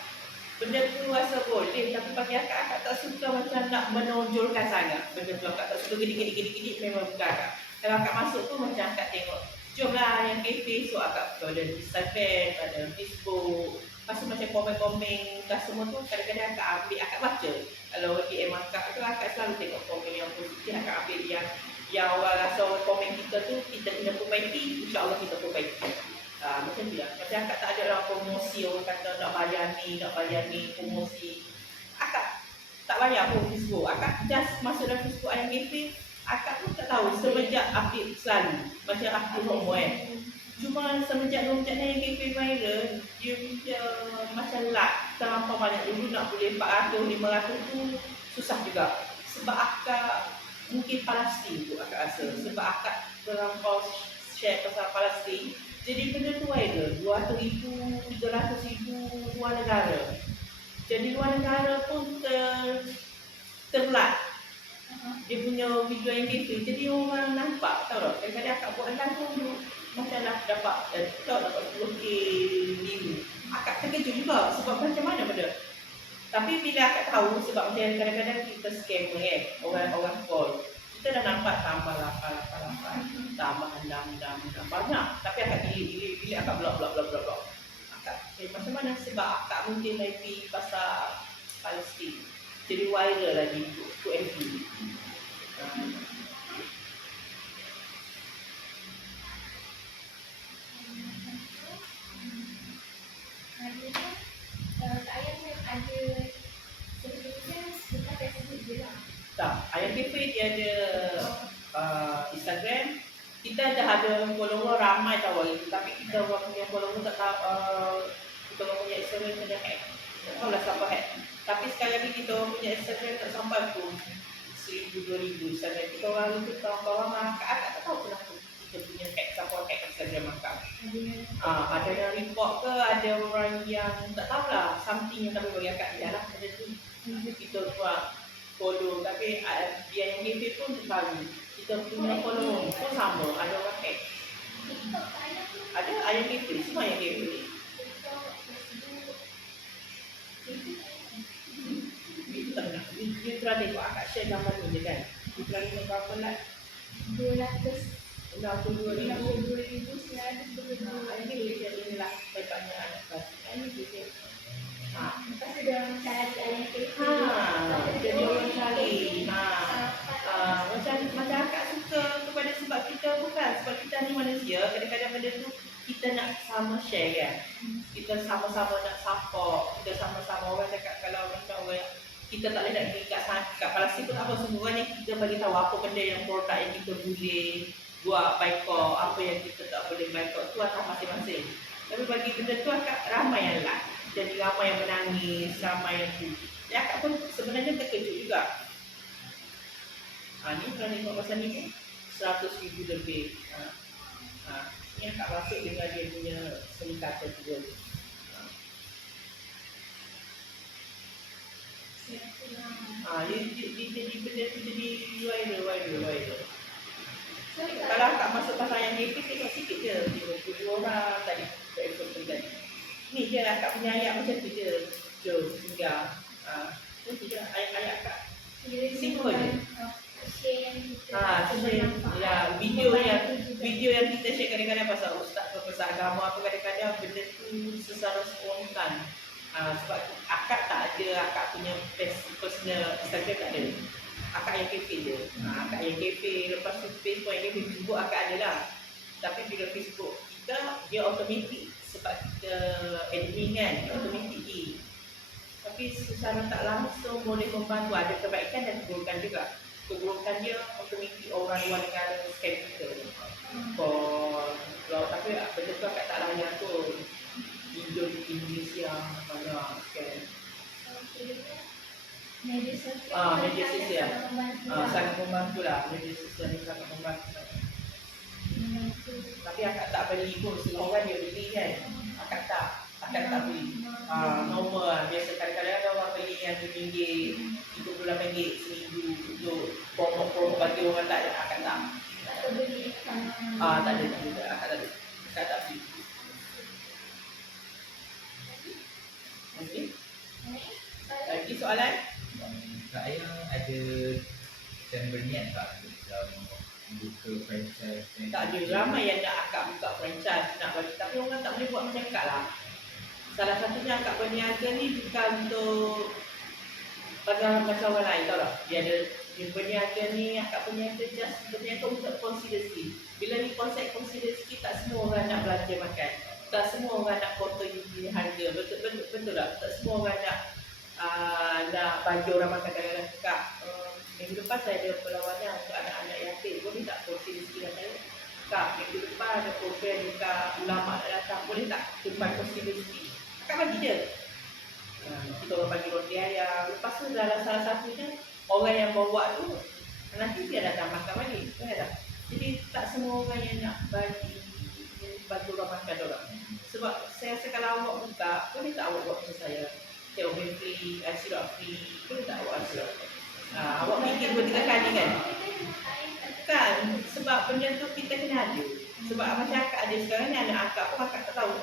Benda tu rasa boleh tapi bagi akak tak suka macam nak menonjolkan sangat. Benda tu akak tak suka gini memang bukan akak. Kalau akak masuk tu macam akak tengok jomlah yang kafe, so akak ada di Instagram, ada Facebook. Lepas tu macam komen-komen customer tu kadang-kadang akak ambil, akak baca. Kalau DM akak tu akak selalu tengok komen yang positif, akak ambil yang orang rasa komen kita tu kita kena perbaiki, insya-Allah kita perbaiki. Macam tu lah. Macam akak tak ada orang promosi, orang kata nak bayar ni promosi. Akak tak bayar pun Facebook. Akak just masuk dalam Facebook Ayam Cafe. Akak pun tak tahu semenjak update selalu. Macam update homo Cuma semenjak Ayam Cafe viral, dia punya macam terlampau banyak. Dulu nak boleh 400, 500 tu susah juga. Sebab akak mungkin Palestin tu akak rasa. Sebab akak terlampau share pasal Palestin. Jadi benda tu viral, 200,000, 300,000 luar negara. Jadi luar negara pun terlat dia punya video yang gitu. Jadi orang nampak, tahu tak? Kadang-kadang akak buat live tu macam nak dapat dapat 10k view. Akak terkejut juga sebab macam mana benda. Tapi bila akak tahu sebab macam kadang-kadang kita scammer orang call. Kita dah nampak tambah 8, tambah 6 banyak. Tapi akak pilih akak blok. Akak macam mana sebab akak mungkin maybe pasal Palestin. Jadi viral lagi untuk MV. Ayam Cafe dia ada Instagram. Kita dah ada follower ramai tahu hari tu. Tapi kita orang punya follower tak tahu. Kita orang punya Instagram kena hack. Tak tahu lah siapa hack. Tapi sekali lagi kita orang punya Instagram tak sampai pun 1,000, 2,000 Instagram. Kita orang itu kawan-kawan akak tak tahu kenapa kita punya hack. Siapa hack Instagram akak. Ada yang report ke, ada orang yang tak tahulah. Something yang tak boleh bagi akak. Yalah benda tu kita buat follow. Tapi dia yang cafe pun baru. Kita punya follow pun sama. Ada orang hack. Ada ayam cafe, semua ayam cafe. Itu tak nak. You try tengok akak share gambar tu je kan. You try tengok berapa lah. 262,922. Ini dia inilah hebatnya anak kelas. Ini dia. Lepas tu dia orang cari ayam kek. Jadi orang cari. Macam akak suka kepada sebab kita bukan sebab kita ni manusia. Kadang-kadang benda tu kita nak sama share kan. Kita sama-sama nak support. Kita sama-sama orang cakap kalau orang kita tak boleh nak pergi kat palasi pun tak apa, semua ni kita bagi tahu apa benda yang produk yang kita boleh buat boycott, apa yang kita tak boleh boycott tu atas masing-masing. Tapi bagi benda tu akak ramai yang like. Jadi ramai yang menangis, ramai yang tu. Ya akak pun sebenarnya terkejut juga. Ni kalau tengok pasal ni pun 100,000 lebih. Ni akak masuk dengan dia punya peningkatan juga. Dia jadi benda tu jadi viral. Kalau akak masuk pasal yang KP tengok sikit je. 32 orang tadi. Tak ikut tadi. Ni je akak punya ayat macam tu je. Jom, tinggal. Tu je ayat-ayat akak. Simple je. Video yang kita share kadang-kadang pasal ustaz atau pasal agama apa kadang-kadang benda tu secara spontan. Sebab akak tak ada akak punya personal Instagram tak ada. Akak yang kafe je. Akak yang kafe, lepas tu Facebook yang kafe, Facebook akak ada lah. Tapi bila Facebook kita dia automatik sebab kita admin kan, dia automatik je. Tapi secara tak langsung boleh membantu, ada kebaikan dan keburukan juga. Keburukan dia automatik orang luar negara scam kita. Tapi benda tu akak tak layan tu. Video di Indonesia banyak scam. Media sosial sangat membantu lah. Media sosial ni sangat membantu. Tapi akak tak beli pun, semua orang dia beli kan. Akak tak beli. Normal lah. Biasa kadang-kadang ada orang beli yang RM2, RM38 seminggu untuk promo bagi orang tak ada. Akak tak. tak beli Tak ada juga. Akak tak beli. Okey. Lagi soalan? Saya ada berniat tak dalam buka franchise? Tak ada, ramai yang nak akak buka franchise nak bagi, tapi orang tak boleh buat macam akak lah. Salah satunya akak berniaga ni bukan untuk macam orang lain, tahu tak? Dia berniaga ni, akak berniaga just berniaga untuk konsiderasi. Bila ni konsep konsiderasi, tak semua orang nak belanja makan. Tak semua orang nak foto you punya harga, betul tak? Tak semua orang nak bagi orang makan kadang-kadang. Kak, minggu depan saya ada perlawanan untuk anak-anak yatim, boleh tak kongsi rezeki dengan saya? Kak, minggu depan ada program dekat ulama nak datang, boleh tak tumpang kongsi rezeki? Akak bagi je. Kita orang bagi roti ayam. Lepas tu dalam salah satunya, orang yang bawa tu nanti dia datang makan balik, kan tak? Jadi tak semua orang yang nak bantu orang makan orang. Sebab saya rasa kalau awak buka, boleh tak awak buat macam saya? Take away free, IC free, boleh tak awak IC? Awak fikir 2-3 kali kan? Kan, sebab benda tu kita kena ada. Sebab macam akak ada sekarang ni, anak akak pun akak tak tahu.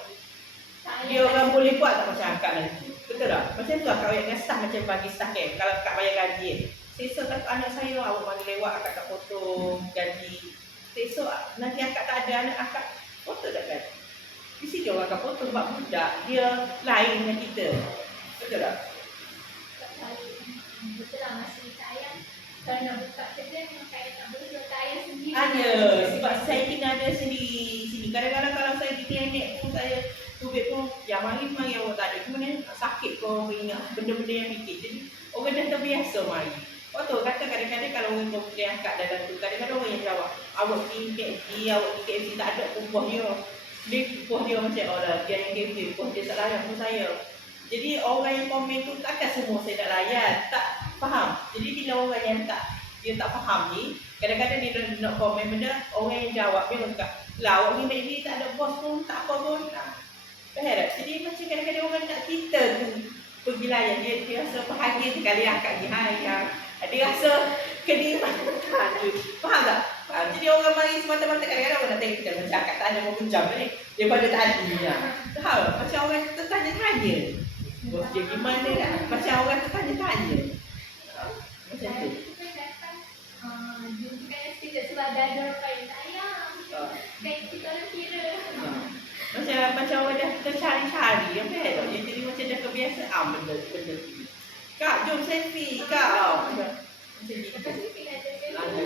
Dia orang boleh buat tak macam akak nanti? Betul tak? Macam tu akak bayar dengan staff macam bagi staff kan? Kalau akak bayar gaji sesok takut anak saya awak panggil lewat akak tak potong gaji. Sesok nanti akak tak ada anak akak, potong tak kan? Mesti dia orang akan potong sebab budak dia lain dengan kita. Betul tak? Betul lah, masih saya kalau nak buka kerja memang saya tak boleh sebab saya sendiri. Ada, sebab saya kena ada sini. Kadang-kadang kalau saya di klinik pun saya tubik pun yang mari awak tak ada. Kemudian sakit kau ingat benda-benda yang fikir. Jadi orang dah terbiasa mari. Betul, kata kadang-kadang kalau orang komplain akak dalam tu, kadang-kadang orang yang jawab, awak pergi KFC, awak pergi KFC tak ada pupuh dia. Dia pupuh dia macam orang, dia yang KFC, pupuh dia tak layan pun saya. Jadi orang yang komen tu takkan semua saya nak layan, tak faham. Jadi bila orang yang dia tak faham ni, kadang-kadang dia nak komen benda, orang yang jawab dia cakap, lah awak ni maybe tak ada bos pun, tak apa pun. Faham tak? Jadi macam kadang-kadang orang nak kita tu pergi layan, dia rasa bahagia sekali akak ni, dia rasa kenikmatan tu. Faham tak? Jadi orang mari semata-mata kadang-kadang orang nak tengok kita macam akak tak ada berapa jam ni, daripada tadi. Faham? Macam orang tertanya-tanya. Bos dia gimana lah? Macam orang tertanya-tanya. Macam Saya tu. tu kan datang jumpa kita sebab dah ada kain ayam. Ah. Kain kita orang kira. Macam orang dah tercari-cari apa ya. Jadi macam dah kebiasaan benda tu. Kak, jom selfie. Kak. Macam ni. Lepas tu kita ada Ada.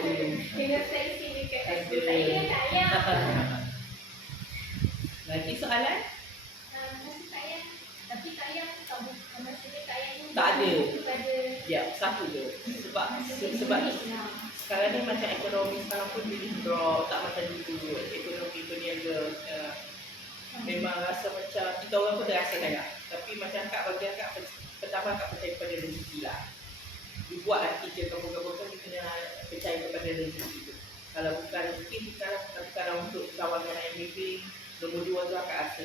kita selfie dekat Ada. Facebook. Saya kan tak ayam. Lagi soalan? Masih tak ayam. Tapi tak ayam tak maksudnya tak ayam ni Tak ada. kepada Ya, satu je. Sebab sekarang ni macam ekonomi sekarang pun really drop. Tak macam dulu. Ekonomi peniaga. Memang rasa macam kita orang pun terasa sangat. Tapi macam Kak bagi Kak pertama Kak percaya pada rezeki lah. Dibuatlah kerja kamu-kamu kan kita kena percaya kepada rezeki tu. Kalau bukan rezeki, bukanlah untuk kawangan IMB. Nombor dua tu Kak rasa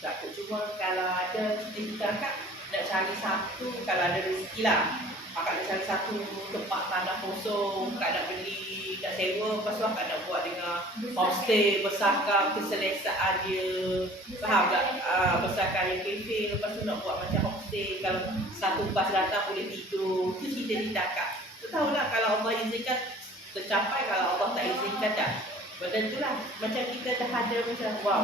tak kot. Cuma kalau ada cita-cita Kak nak cari satu, kalau ada rezeki lah. Akak nak cari satu tempat tanah kosong, Kak nak beli, nak sewa, lepas tu Kak nak buat dengan homestay, besarkan keselesaan dia. Faham tak? Besarkan yang kafe, lepas tu nak buat macam homestay. Kalau satu bas datang boleh tidur. Itu cita-cita Kak. Tu tahulah kalau Allah izinkan tercapai, kalau Allah tak izinkan tak. Macam itulah. Macam kita dah ada macam wow.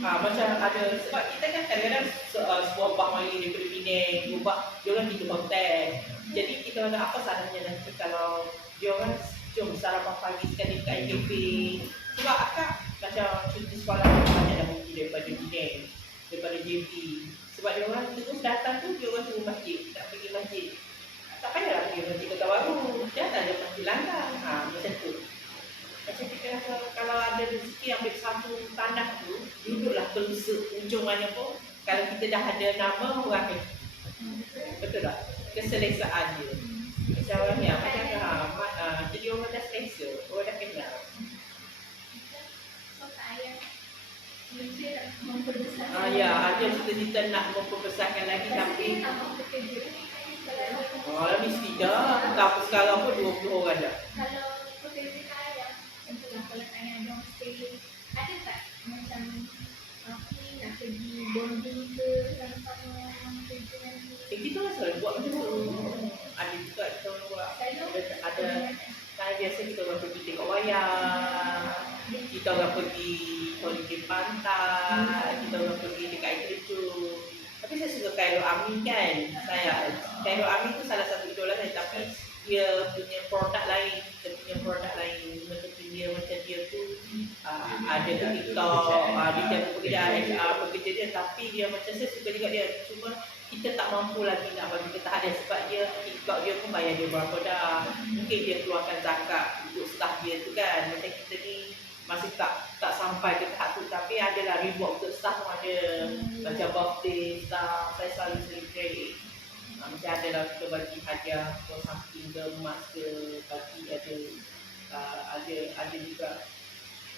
Macam ada, sebab kita kan kadang-kadang sebuah bah mari daripada Penang, ubah dia orang tidur hotel. Jadi kita nak apa salahnya nanti kalau dia orang jom sarapan pagi sekali dekat kafe. Sebab akak macam cuti sekolah banyak dah pergi daripada Penang, daripada JB. Sebab dia orang terus datang tu dia orang suruh masjid, tak pergi masjid. Tak payahlah pergi masjid Kota Baru. Dia tak ada masjid langgar. Macam tu. Macam kita rasa kalau ada rezeki ambil satu tanah tu, duduklah pelusuk ujung mana pun. Kalau kita dah ada nama, orang akan betul tak? Keselesaan dia. Macam orang yang macam jadi orang dah selesa, orang dah kenal. So tak ayam mungkin nak memperbesar. Ya, ada cita-cita nak memperbesarkan lagi tapi tak mahu bekerja. mesti dah. Tapi sekarang pun 20 orang dah. Kalau bekerja tak ayam, tentulah kalau tak ayam dong stay. Ada tak macam nak pergi bonding ke sama-sama kerja nanti? Kita lah selalu buat macam tu. Ada juga kita orang buat. Ada kan biasa kita orang pergi tengok wayang. Kita orang pergi holiday pantai. Kita orang pergi dekat air terjun. Tapi saya suka Cairo Army kan. Cairo Army tu salah satu idola saya. Tapi dia punya produk lain. Dia punya produk lain. Macam dia tu ada ke TikTok. Dia jangan pekerjaan HR pekerja dia. Tapi dia macam saya suka juga dia. Cuma kita tak mampu lagi nak bagi ke tahap dia. Sebab dia TikTok dia pun bayar dia berapa dah. Mungkin dia keluarkan zakat untuk staff dia tu kan. Macam kita ni masih tak sampai ke tahap tu. Tapi adalah reward untuk staff pun ada. Macam birthday staff, saya selalu celebrate. Macam adalah kita bagi hadiah for something ke emas ke, bagi ada juga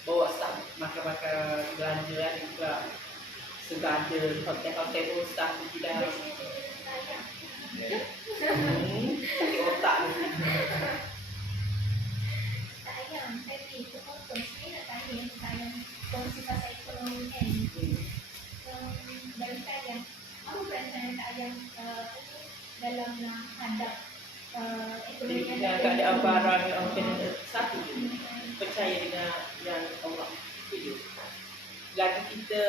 bawa staff makan-makan belanja ada juga. Sudah ada hotel-hotel pun staff tu tidak sakit otak ni. Tak ayam, tapi sepotong saya nak tanya tentang kongsi pasal ekonomi kan. Bagi saya, apa perancangan tak ayam dalam hadap ekonomi Jadi dengan keadaan barang yang kena satu je, percaya dengan yang Allah. Itu je. Lagi kita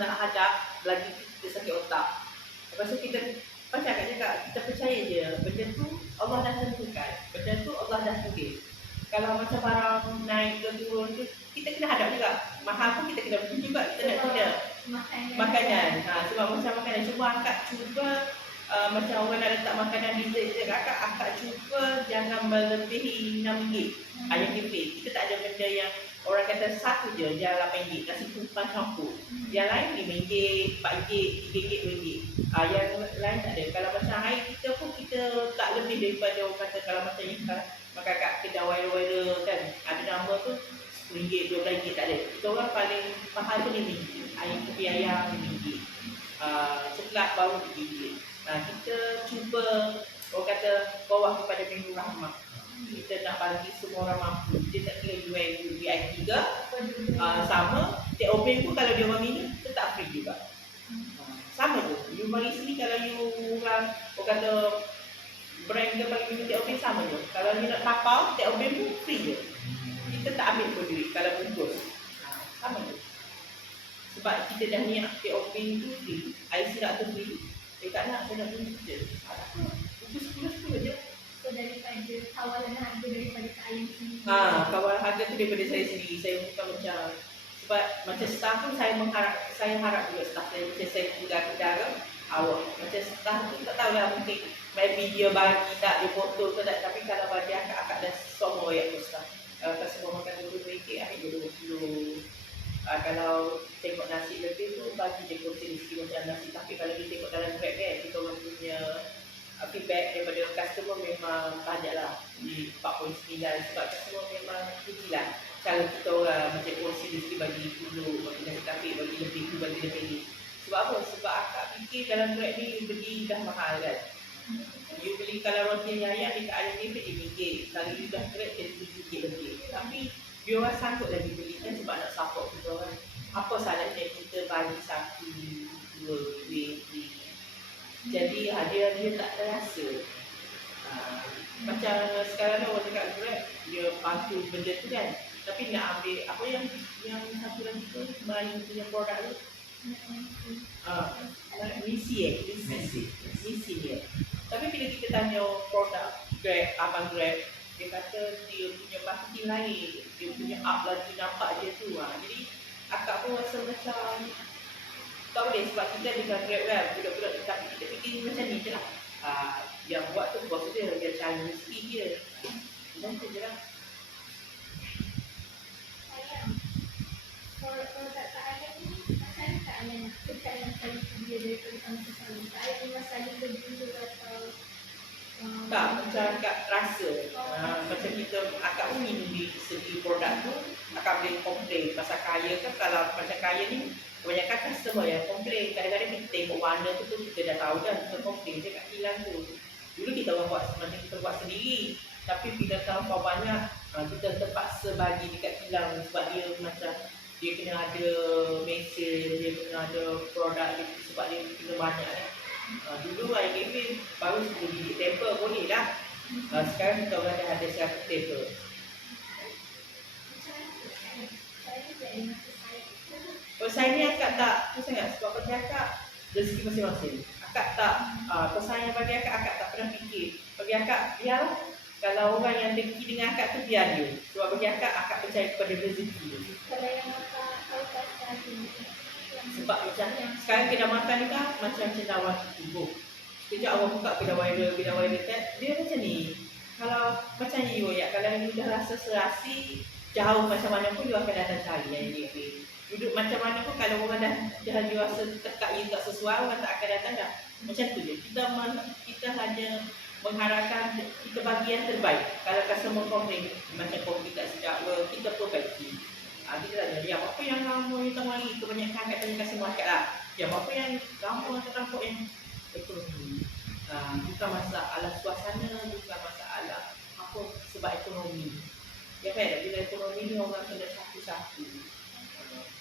nak hadap, lagi kita sakit otak. Lepas tu kita macam Kak cakap, kita percaya je benda tu Allah dah tentukan, benda tu Allah dah tulis. Kalau macam barang naik ke turun tu, kita kena hadap juga. Mahal pun kita kena beli juga, kita nak guna makanan. Sebab macam makanan, cuma akak cuba macam orang nak letak makanan dessert akak cuba jangan melebihi RM6 ayam keping. Kita tak ada benda yang orang kata satu je dia RM8 nasi tumpang campur. Yang lain RM5, RM4, RM3, RM2. Yang lain tak ada. Kalau macam air kita pun kita tak lebih daripada orang kata kalau macam ni makan kat kedai wire kan ada nama tu RM10, RM12 tak ada. Kita orang paling mahal tu RM5. Ayam keping ayam RM5. Coklat baru RM3. Kita cuba orang kata bawa kepada minggu rahmah. Kita nak bagi semua orang mampu. Dia tak kira jual VIP ke sama. TOP pun kalau dia orang minum tetap free juga. Sama tu. You mari sini kalau you orang kata brand dia bagi kita take home sama je. Kalau ni nak tapau, take home pun free je. Kita tak ambil pun duit kalau bungkus. Sama je. Sebab kita dah niat take home tu free. IC nak tu free. Tak nak, saya nak bungkus je. Tak apa. Bungkus 10 je. So daripada kawalan harga daripada Kak Ain sendiri. Kawal harga tu daripada saya sendiri. Saya bukan macam sebab macam staff pun saya harap juga staff saya macam saya tinggal kedara awak macam staff tu tak tahulah mungkin maybe dia bagi tak dia foto ke tak, tapi kalau bagi akak dah semua yang tu staff kalau semua makan RM20 ambil RM20. Kalau tengok nasi lebih tu bagi dia kursi rezeki macam nasi, tapi kalau dia tengok dalam Grab kan kita orang punya feedback daripada customer memang banyak lah di 4.9 sebab customer memang puji lah cara kita orang macam kursi rezeki bagi dulu bagi nasi kapit, bagi lebih tu, bagi lebih ni. Sebab apa? Sebab akak fikir dalam Grab ni beli dah mahal kan. You beli kalau roti yang ayam dekat ayam ni RM7, kalau you dah Grab jadi RM7 lebih. Tapi dia orang sanggup lagi beli kan sebab nak support kita orang. Apa salahnya kita bagi 1, 2, duit free. Jadi dia tak terasa. Macam sekarang orang dekat Grab dia bantu benda tu kan. Tapi nak ambil apa yang satu lagi tu Melayu punya produk tu. Misi dia. Tapi bila kita tanya produk Grab, abang Grab, dia kata dia punya marketing lain, dia punya up lagi nampak dia tu. Jadi akak pun rasa macam tak boleh sebab kita dengan Grab kan, budak-budak tapi kita fikir macam ni je lah. Yang buat tu bos dia cari rezeki dia. Macam je lah. Kalau tak ada ni, macam mana Kak Ain nak tekan yang kali dia daripada sama kesalahan? Kak Ain ni masalah begitu atau Tak, macam akak rasa macam kita, akak pun minum di segi produk tu, akak boleh komplain pasal kaya kan. Kalau macam kaya ni kebanyakan customer yang komplain. Kadang-kadang kita tengok warna tu kita dah tahu dah, kita komplain je kat kilang tu. Dulu kita orang buat macam kita buat sendiri, tapi bila tahu banyak kita terpaksa bagi dekat kilang sebab dia macam dia kena ada mesin, dia kena ada produk dia, sebab dia kena banyak kan. Dulu IKP baru 10 biji temper boleh dah. Sekarang kita orang dah ada 100 temper. Pesaing ni akak tak tu sangat sebab bagi akak rezeki masing-masing. Akak tak pesaing yang bagi akak tak pernah fikir. Bagi akak biarlah kalau orang yang dengki dengan akak tu biar dia. Sebab bagi akak percaya kepada rezeki dia. kalau yang makan tahu pasal ni? Sebab macam sekarang kedai makan ni kan macam cendawan tubuh. Sekejap orang buka kedai viral kan dia macam ni. Kalau macam you ya, kalau you dah rasa serasi jauh macam mana pun you akan datang cari yang dia. Duduk macam mana pun kalau orang dah you rasa dekat you tak sesuai, orang tak akan datang dah. Macam tu je. Kita hanya mengharapkan kita bagi yang terbaik. Kalau customer komplain macam kopi tak sedap, kita perbaiki. Kita tanya, yang apa yang lama you tak mari? Kebanyakan kat tanya customer akak lah. Yang apa yang lama terdampuk yang ekonomi. Bukan masalah suasana, bukan masalah apa sebab ekonomi. Ya kan, bila ekonomi ni orang kena satu-satu.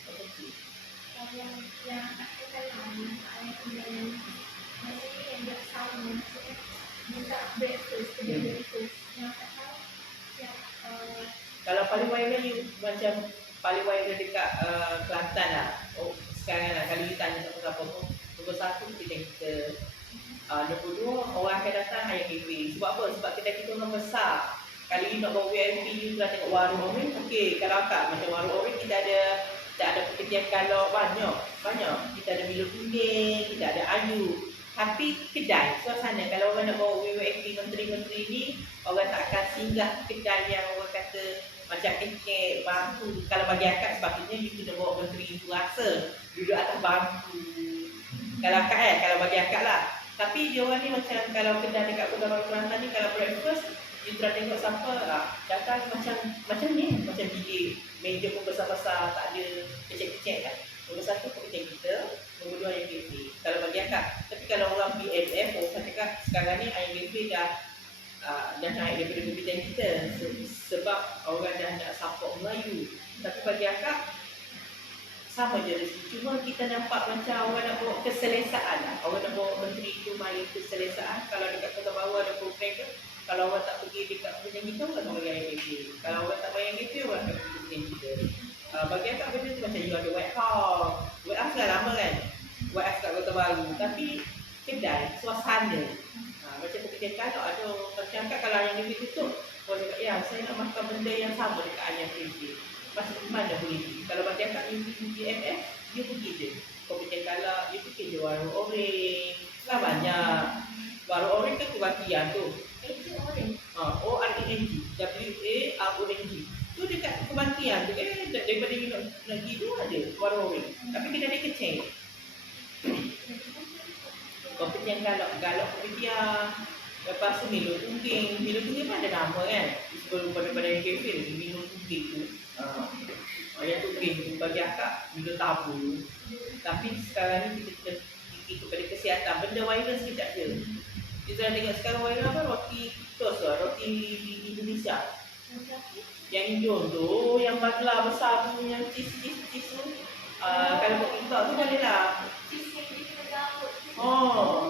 Macam tu. Yang aku kalau yang tinggal maksudnya yang dia sama maksudnya buka breakfast, kedai breakfast yang tak tahu yang Kalau paling viral you macam paling viral dekat Kelantan lah. Sekarang lah kalau you tanya siapa-siapa pun nombor 1 kedai kita. Nombor 2 orang akan datang ayam KP. Sebab apa? Sebab kedai kita orang besar. Kalau you nak bawa VIP, you telah tengok warung orange. Okey, kalau akak macam warung orange kita ada pekerjaan kalau banyak. Kita ada Milo kuning, kita ada ayu. Tapi kedai, suasana kalau orang nak bawa VIP menteri-menteri ni, orang tak akan singgah kedai yang orang kata macam kekek, bangku. Kalau bagi akak sepatutnya you kena bawa menteri itu rasa duduk atas bangku. Kalau akak kalau bagi akak lah. Tapi dia orang ni macam kalau kedai dekat Kota Baru Kelantan ni kalau breakfast, you telah tengok siapa datang macam ni, macam bilik meja pun besar-besar, tak ada kecil-kecil kan. Nombor 1 pekerjaan kita, nombor 2 yang KP. Kalau bagi akak. Tapi kalau orang BMF, orang cakap sekarang ni IMF dah naik daripada pekerjaan kita sebab orang dah nak support Melayu. Tapi bagi akak sama je rezeki. Cuma kita nampak macam orang nak bawa keselesaan lah. Orang nak bawa menteri itu main keselesaan. Kalau dekat Kota Baru ada program ke, kalau orang tak pergi dekat macam kita, orang tak bayar GP. Kalau orang tak bayar GP, orang akan pergi dengan kita. Bagi akak benda tu macam you ada warehouse. Warehouse dah lama kan? Warehouse kat Kota Baru. Tapi kedai, suasana. Macam ketika kalau ada macam akak kalau yang GP tutup, orang cakap, ya saya nak makan benda yang sama dekat ayam GP. Macam mana boleh pergi? Kalau bagi akak mimpi GMF, dia pergi je. Kau macam kalau dia pergi je warung orang. Lah banyak. Warung orang kan kebatian tu. Itu orang. O-R-E-N-G. W-A-R-O-N-G. Tu dekat kebatian tu. Daripada you nak pergi tu ada warung orang. Tapi kena dia kecil. Kau macam galak kebatian. Lepas tu Milo Tungging. Milo Tungging pun ada nama kan. Sebelum pada yang kafe ni, Milo Tungging tu. Yang Tungging tu bagi akak Milo Tabu. Tapi sekarang ni kita kepada kesihatan. Benda viral sekejap je. Kita dah tengok sekarang viral apa? Roti toast lah. Roti Indonesia. Yang Indon tu. Yang bagla besar tu. Yang cheese tu. Kalau buat TikTok tu boleh lah.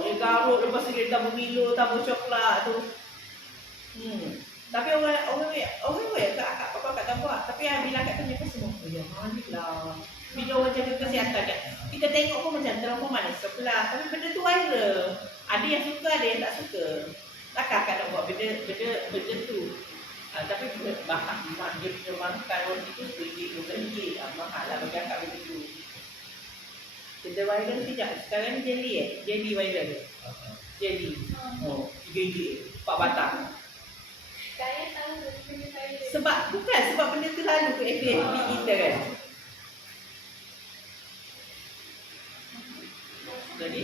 Dia garut lepas tu dia tambah Milo, tambah coklat tu. Tapi orang akak apa akak tak buat. Tapi bila akak tanya ke semua, ya manis lah. Bila orang jaga kesihatan kan, kita tengok pun macam terlalu manis sebelah. Tapi benda tu viral. Ada yang suka, ada yang tak suka. Takkan akak nak buat benda tu. Tapi mahal dia punya makan roti tu RM10, mahal lah bagi akak benda tu. Benda viral sekejap. Sekarang ni jelly viral. Jelly. RM3, 4 batang. Saya tahu benda saya. Sebab benda tu lalu ke FB kita kan. Jadi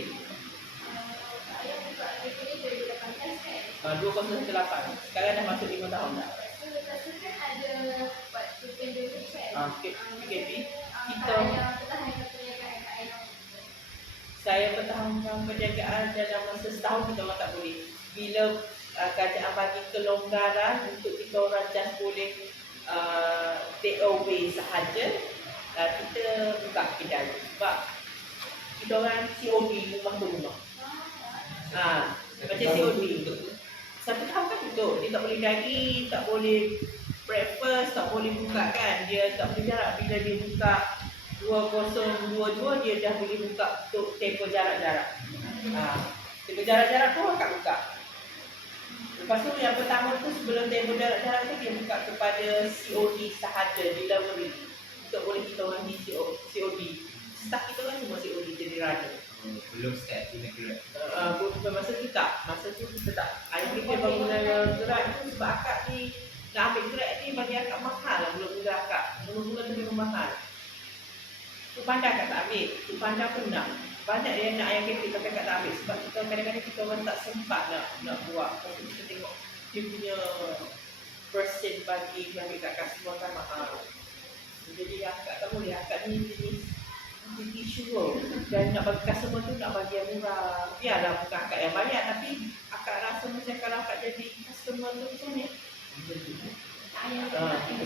Saya buka ini dari 18 kan. 2018. Sekarang dah masuk 5 tahun dah. Lepas tu kan ada buat tujuan dulu kan. PKP. Kita yang pertahankan perniagaan kat ayam. Saya pertahankan perniagaan dalam masa setahun kita orang tak boleh. Bila kerajaan bagi kelonggaran untuk kita orang just boleh take away sahaja, kita buka kedai. Sebab kita orang COD rumah ke rumah. Macam COD. 1 tahun kan tutup. Dia tak boleh daging, tak boleh breakfast, tak boleh buka kan. Dia tak boleh jarak. Bila dia buka 2022 dia dah boleh buka untuk tempoh jarak-jarak. Tempoh jarak-jarak tu akak buka. Lepas tu yang pertama tu sebelum tempoh jarak-jarak tu dia buka kepada COD sahaja, delivery. Untuk boleh kita orang di COD. Staff kita kan semua COD jadi runner. Belum start guna Grab. Masa tu kita tak. Ayah kita baru mula gerak tu sebab akak ni nak ambil gerak ni bagi akak mahal lah mula-mula akak. Mula-mula tu memang mahal. Tu pandai akak tak ambil. Tu pandai pun nak. Banyak yang nak ayam kepik tapi akak tak ambil. Sebab kita kadang-kadang kita orang tak sempat nak buat. Kalau kita tengok dia punya persen bagi kat customer kan mahal. Jadi akak tak boleh. Akak ni jenis sure dan nak bagi customer tu nak bagi yang murah. Biarlah bukan akak yang bayar tapi akak rasa macam kalau akak jadi customer tu macam ni.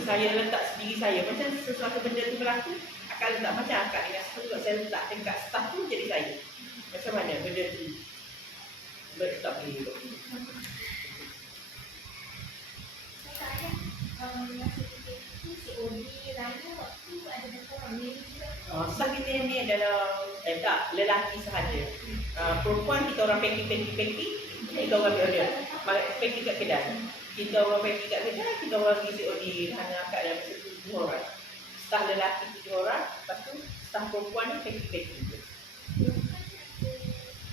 Saya letak sendiri saya. Macam sesuatu benda tu berlaku, akak letak macam akak dengan sebab saya letak tingkat staff tu jadi saya. Macam mana benda tu? Tak boleh. Saya masa COD raya waktu ada berkorang ni juga. Staff kita ni adalah tak lelaki sahaja. Perempuan kita orang packing. Kita orang order. Packing kat kedai. Kita orang packing kat kedai, kita orang pergi COD hanya akak yang masa tu 2 orang. Staff lelaki 7 orang, lepas tu staff perempuan ni packing.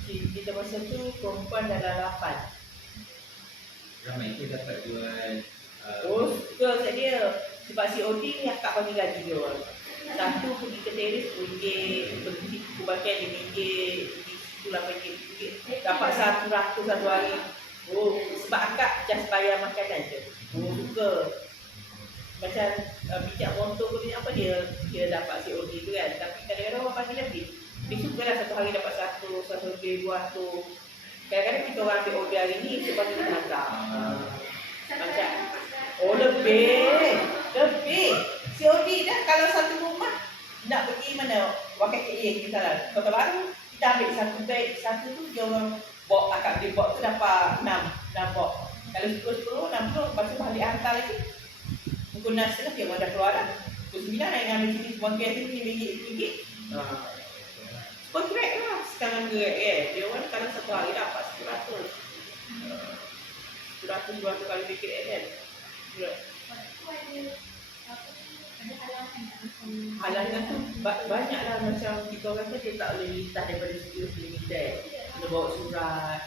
Kita masa tu perempuan dalam 8. Ramai tu dapat jual. Suka kat dia. Sebab COD ni akak bagi gaji dia orang. Satu pergi ke teris RM1, pergi kubakan RM5, pergi situ RM8, dapat RM100 satu hari. Sebab akak just bayar makanan je. Suka. Macam bijak motor pun dia apa dia dapat COD tu kan. Tapi kadang-kadang orang bagi lebih. Dia suka lah satu hari dapat satu lebih, 200. Kadang-kadang kita orang ambil order hari ni sebab kita hantar. Macam lebih. COD dah kalau satu rumah nak pergi mana pakai KA kita lah. Kota Baru kita ambil satu beg, satu tu dia orang bawa akak beli box tu dapat 6 box. Kalau 10, 60, lepas tu balik hantar lagi. Pukul 6 setengah dia orang dah keluar dah. Pukul 9 nak ambil sini semua kes ni RM5. Kontrak lah sekarang dia orang kalau satu hari dapat 100. 100-200 kali PKM kan. Halangan tu banyak lah macam kita orang tu dia tak boleh lintas daripada studio limited. Kena bawa surat,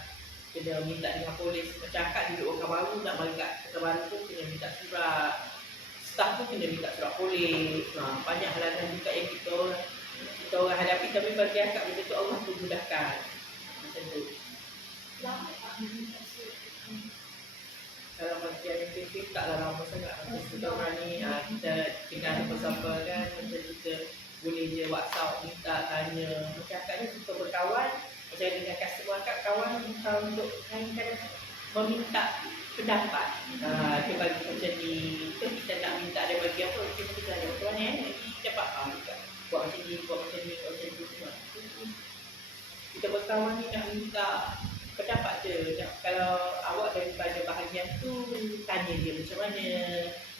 kena minta dengan polis. Macam akak duduk Kota Baru nak balik kat Kota Baru tu kena minta surat. Staff tu kena minta surat polis. Banyak halangan juga yang kita orang hadapi, tapi bagi akak benda tu Allah tu mudahkan. Macam tu. Kalau bagian yang PKP taklah lama sangat. Macam kita orang ni, kita kenal siapa-siapa kan. Macam kita boleh je WhatsApp, minta, tanya. Macam akak ni suka berkawan. Macam dengan customer akak, kawan bukan untuk kadang-kadang meminta pendapat. Dia bagi macam ni, kita nak minta dia bagi apa, kita tanya macam mana dapat juga. Buat macam ni, buat macam ni, buat macam tu semua. Kita berkawan ni nak minta pendapat je. Kalau awak daripada bahagian tu, tanya dia macam mana.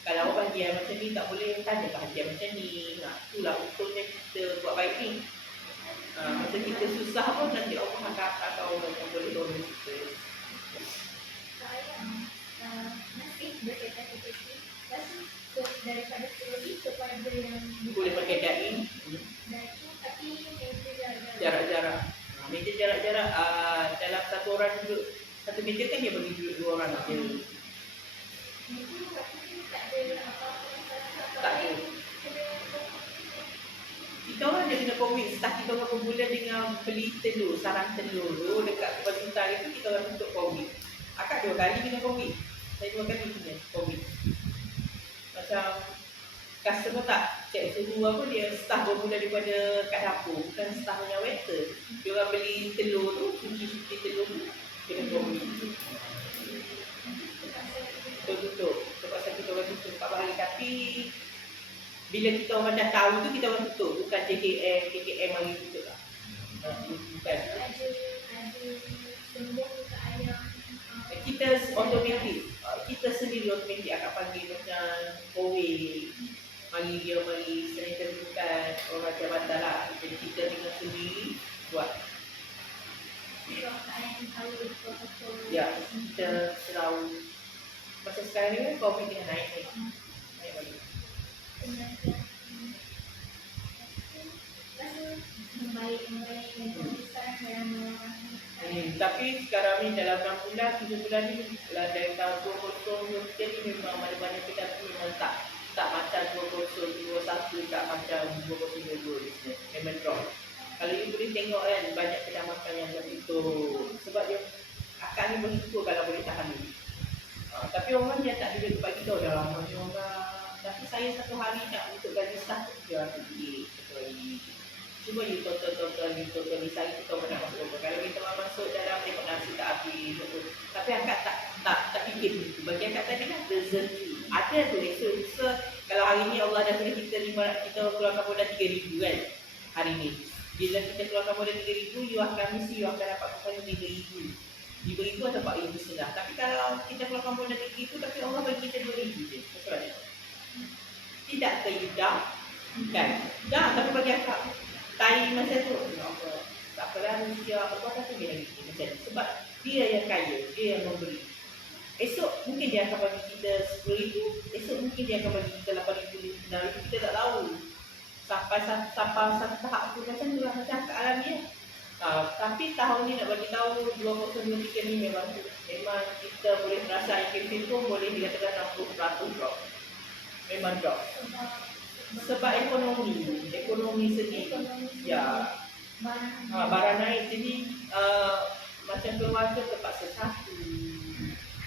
Kalau awak bahagian macam ni, tak boleh tanya bahagian macam ni. Itulah untungnya kita buat baik ni. Masa kita susah pun nanti Allah akan tahu yang boleh tolong kita. Masih berkaitan PKP. Daripada teori kepada yang boleh pakai da'i. Tapi Jarak-jarak. Meja jarak-jarak dalam satu orang duduk satu meja kan dia bagi duduk 2 orang je. Tak ada. Kita orang dia kena komit. Start kita orang bermula dengan beli telur, sarang telur tu dekat Kubah Cinta itu kita orang tutup komit. Akak 2 kali kena komit. Saya 2 kali kena komit. Macam customer tak cek suhu apa, dia staff bermula daripada kat dapur, bukan staff punya waiter. Dia orang beli telur tu, cuci telur tu, kena komit. Tutup. Terpaksa kita orang tutup 4 hari. Tapi bila kita orang dah tahu tu, kita orang tutup. Bukan KKM mari tutup lah. Bukan. Kita automatik. Kita sendiri automatik akan panggil macam kowe. Mari sanitizer orang jabatan lah. Jadi kita dengan sendiri buat. Ya, kita selalu. Masa sekarang ni kan COVID ni naik lagi. Tapi sekarang ni dalam 6 bulan, 7 bulan ni dari tahun 2023 ni memang mana-mana kita memang tak macam 2021, tak macam 2022 ni. Memang drop. Kalau you boleh tengok kan, banyak kedai makan yang bertutup. Sebab dia akak ni bersyukur kalau boleh tahan ni. Tapi orang dia tak duduk tempat kita dah lama ni orang. Tapi saya satu hari nak untuk gaji staff tu RM300 satu hari. Cuma you total ni sehari kita nak masuk apa. Kalau kita masuk dalam tengok nasi tak habis. Tapi akak tak fikir begitu. Bagi akak tadi kan rezeki. Ada tu so kalau hari ni Allah dah beri kita keluarkan modal 3,000 kan hari ni. Bila kita keluarkan modal 3,000, you akan dapat kepada 3,000. 5,000 atau 4,000 setengah. Tapi kalau kita keluarkan modal 3,000 tapi Allah bagi kita 2,000 je. Betul tak? Tidak ke you dah? Bukan. Dah, tapi bagi akak time masa tu tak apalah dia apa kata dia lagi macam ni. Sebab dia yang kaya, dia yang memberi. Esok mungkin dia akan bagi kita 10,000, esok mungkin dia akan bagi kita 8,000, 9,000, kita tak tahu. Sampai satu tahap tu macam tu lah, macam akak alami lah. Tapi tahun ni nak bagi tahu 2023 ni memang kita boleh merasa IKP pun boleh dikatakan 60% drop. Memang drop. Sebab ekonomi sendiri. Ya. Barang naik, jadi macam keluarga terpaksa satu.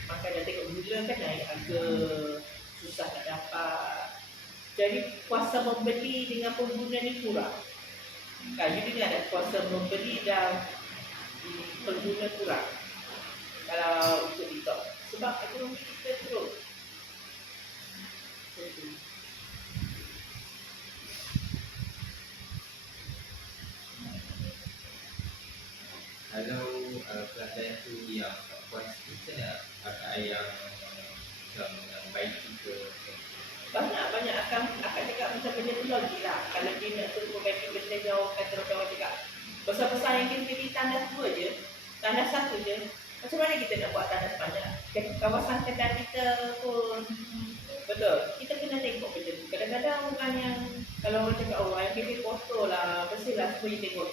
Maka dah tengok gula kan naik harga, susah nak dapat. Jadi kuasa membeli dengan pengguna ni kurang. Kan, you dengar tak kuasa membeli dan pengguna kurang kalau untuk TikTok. Sebab ekonomi kita teruk. pelanggan tu yang tak puas, macam mana akak yang macam yang baik juga? Banyak akan cakap macam benda tu logik lah. Kalau dia nak suruh perbaiki benda jauh, kata orang cakap besar-besar yang kita pergi tandas 2 je, tandas 1 je, macam mana kita nak buat tandas banyak? Kawasan kedai kita pun betul, kita kena tengok benda tu. Kadang-kadang orang yang, kalau orang cakap, oh yang kita kotor lah, bersih lah, semua you tengok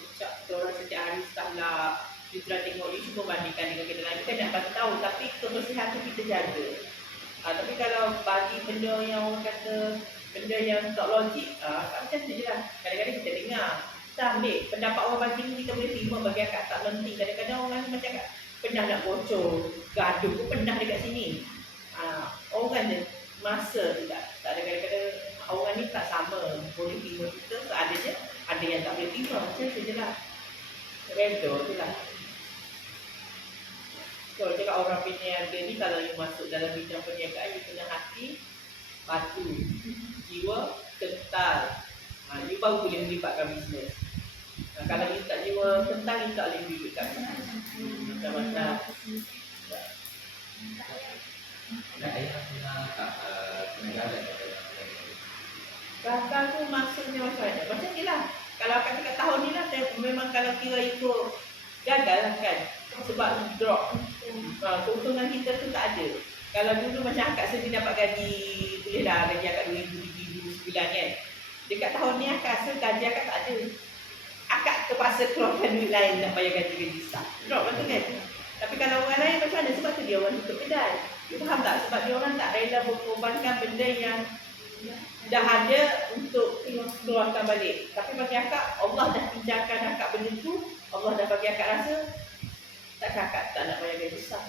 orang setiap hari start lah, you try tengok, you cuba bandingkan dengan kedai lain. Kita nak bagi tahu, tapi kebersihan tu kita jaga. Tapi kalau bagi benda yang orang kata benda yang tak logik, macam tu je lah. Kadang-kadang kita dengar, kita ambil pendapat orang bagi ni, kita boleh terima. Bagi akak tak penting. Kadang-kadang orang ni macam kat pernah nak bocor, gaduh pun pernah dekat sini. Orang dia masa juga. Tak ada, kadang-kadang orang ni tak sama. Boleh terima kita, seadanya ada yang tak boleh terima. Macam tu je lah. Reda tu lah. Kalau cakap orang peniaga ni, kalau you masuk dalam bidang perniagaan, you kena hati, batu, jiwa, kental. You baru boleh melibatkan bisnes. Kalau you tak jiwa kental, you tak boleh melibatkan bisnes. Macam-macam. Dan ayah pernah tak pernah gagal pada yang Gagal tu maksudnya macam mana? Macam ni lah. Kalau akan cakap tahun ni lah, memang kalau kira ikut gagal lah kan. Sebab drop. Keuntungan kita tu tak ada. Kalau dulu macam akak sendiri dapat gaji, boleh lah gaji akak 2009 kan. Dekat tahun ni akak rasa gaji akak tak ada. Akak terpaksa keluarkan duit lain nak bayar gaji-gaji staff. Drop betul kan? Tapi kalau orang lain macam mana? Sebab tu dia orang tutup kedai. You faham tak? Sebab dia orang tak rela berkorbankan benda yang dah ada untuk keluarkan balik. Tapi bagi akak, Allah dah pinjamkan akak benda tu. Allah dah bagi akak rasa, takkan akak tak nak bayar gaji besar.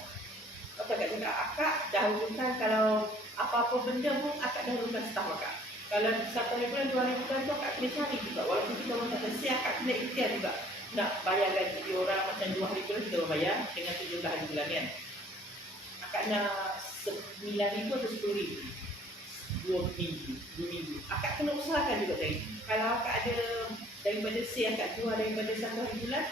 Apa akak cakap, akak dahulukan kalau apa-apa benda pun akak dahulukan staf akak. Kalau 1,000 bulan, 2,000 bulan tu akak kena cari juga. Walaupun kita orang tak bersih, akak kena ikhtiar juga. Nak bayar gaji dia orang macam 2 hari bulan kita bayar dengan 17 hari bulan kan. Akak nak 9,000 atau 10,000. 2 minggu. Akak kena usahakan juga tadi. Kalau akak ada daripada akak jual daripada 1 hari bulan,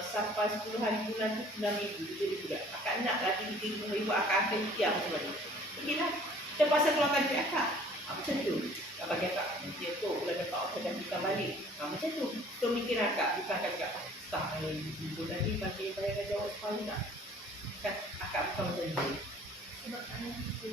sampai 10 hari bulan tu 9 minggu, 7 bulan. Akak nak lagi 30,000, akak akan ikhtiar macam mana. Okeylah, terpaksa keluarkan duit akak. Macam tu. Tak bagi akak, dia tu bulan depan akak gantikan balik. Macam tu. Pemikiran akak, bukan akak cakap, staf ibu tadi bagi bayar gaji awak sekali tak? Kan akak bukan macam tu. Sebab tak ada itu.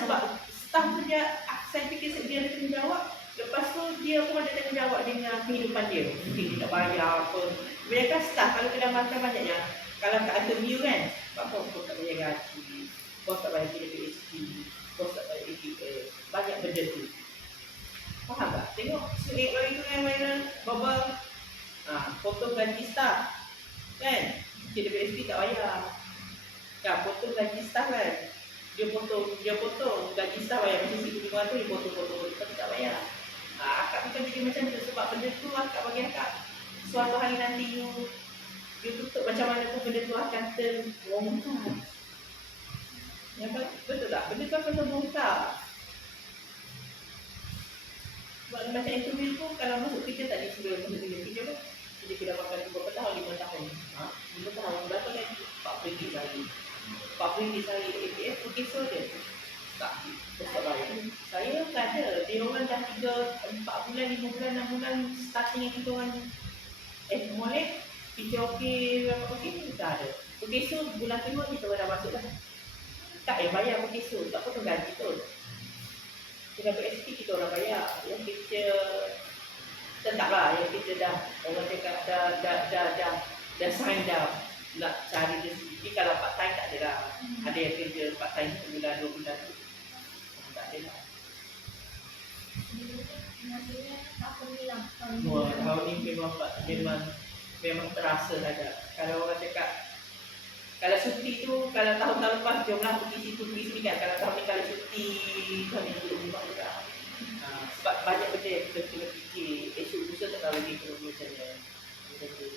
Sebab staf tu dia, saya fikir dia ada tanggungjawab. Lepas tu dia pun ada tanggungjawab dengan kehidupan dia. Mungkin dia nak bayar apa. Mereka staf, kalau kena makan banyaknya, kalau tak ada view kan, apa bos tak bayar gaji, bos tak bayar PSP, bos tak bayar APA, banyak benda tu. Faham tak? Tengok lagi tu yang viral, bubble, potong gaji staf kan, PSP tak bayar. Potong gaji staf kan, dia potong gaji staf bayar macam RM1,500, dia potong tapi tak bayar. Akak bukan jadi macam tu. Sebab benda tu akak bagi akak, suatu hari nanti you tutup macam mana pun benda tu akan terbongkar. Ya, betul tak? Benda tu akan terbongkar. Sebab macam interview tu, kalau masuk kerja tak disuruh masuk kerja pun, jadi kita makan berapa tahun? 5 tahun. 5 tahun, berapa lagi? 40 hari. 40 hari APF, so dia tak besar baik. Saya tak ada. Dia orang dah 3, 4 bulan, 5 bulan, 6 bulan starting yang kita orang molek, kita okey, tak ada. So bulan kedua kita dah masuk dah. Tak bayar so tak potong gaji tu. Kita PSP kita orang bayar. Yang kita tetaplah, yang kita dah orang cakap dah sign dah nak cari rezeki. Kalau part time tak ada lah. Ada yang kerja part time sebulan 2 bulan tu. Tak ada lah. Maksudnya tahun ni lah. Tahun ni memang terasa saja. Kalau orang cakap, kalau cuti tu, kalau tahun-tahun lepas jomlah pergi situ, pergi sini kan. Kalau tahun ni kalau cuti, tahun ni duduk rumah juga. Sebab banyak benda yang kita kena fikir. Esok lusa tak tahu lagi kena buat macam mana. Macam tu.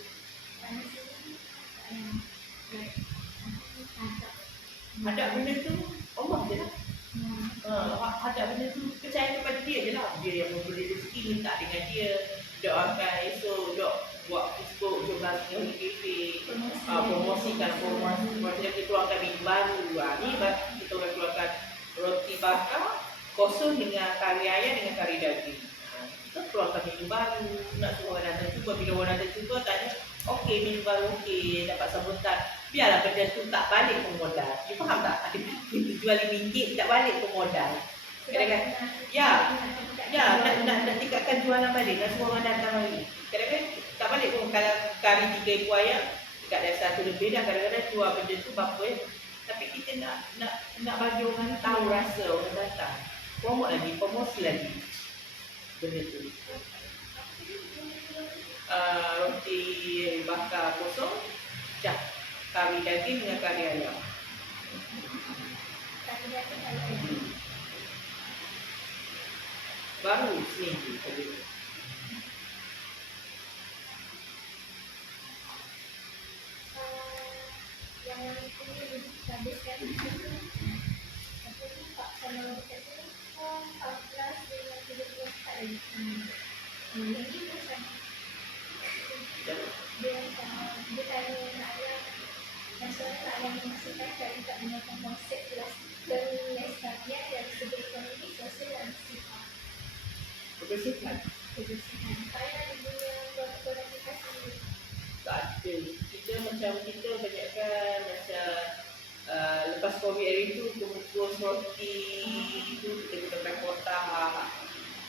Hadap benda tu, Allah je lah. Hadap benda tu, percaya kepada dia je lah. Dia yang memberi rezeki, minta dengan dia. Doakan esok, buat Facebook, jom lagi di kafe, Promosi. promosi kita keluarkan menu baru. Ni kita akan keluarkan roti bakar kosong dengan kari ayam dengan kari daging. Kita keluarkan menu baru, nak suruh orang datang cuba. Bila orang datang cuba tanya, okey menu baru okey, dapat sambutan. Biarlah benda tu tak balik pun modal. You faham tak? Ada kita jual RM5 tak balik pun modal. Kadang-kadang nak tingkatkan jualan balik, nak suruh orang datang lagi. Kadang-kadang tak balik pun kalau kari 3 ayam dekat dah 1 lebih dah, kadang-kadang jual benda tu berapa ya. Tapi kita nak bagi orang tahu rasa orang datang. Promote lagi, promosi lagi benda tu. Roti bakar kosong, kari daging dengan kari ayam. Baru seminggu tadi. Yang ini habiskan apa tu Pak sama dekat sini 14 dengan 30 kali. Yang ini macam dia tanya nak ayam masalah nak ayam masih pakai tak menggunakan konsep kelestarian yang disebut ekonomi sosial dan sifat. Kebersihan. Saya punya kualifikasi Tak ada. Kita banyakkan macam lepas COVID hari tu kumpul roti tu kita gunakan kotak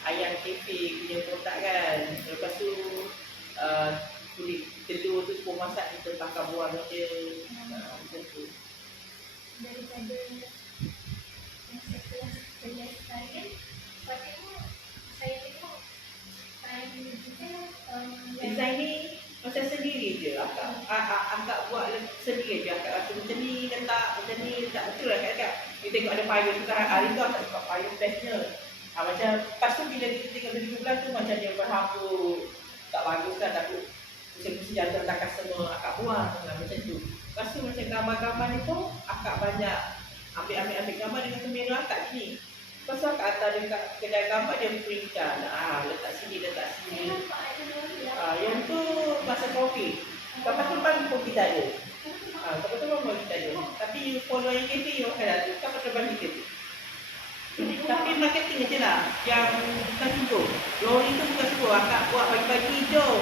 ayam kafe punya kotak kan. Lepas tu kulit telur tu pun masak kita bakar buah je. Macam tu. daripada yang sekelas kelestarian patutnya saya tengok time kita Design ni macam sendiri je. Akak buat sendiri je. Akak rasa macam ni letak, betul lah kakak. Kita tengok ada payung tu, hari tu akak suka payung bestnya. Macam lepas tu bila kita tengok video bulan tu macam dia berhabuk, tak bagus kan, takut mesti jatuh takkan semua akak buang macam tu. Lepas tu macam gambar-gambar ni pun akak banyak ambil gambar dengan kamera akak ni. Lepas tu akak hantar dekat kedai gambar dia printkan. Letak sini. Yang tu masa COVID. Lepas tu pun kita ada. Lepas tu pun kita ada. Tapi you follow yang kafe you akan ada. Lepas tu bagi kita. Tapi marketing je lah. Yang bukan suruh. Lori tu bukan suruh. Akak buat pagi-pagi jom.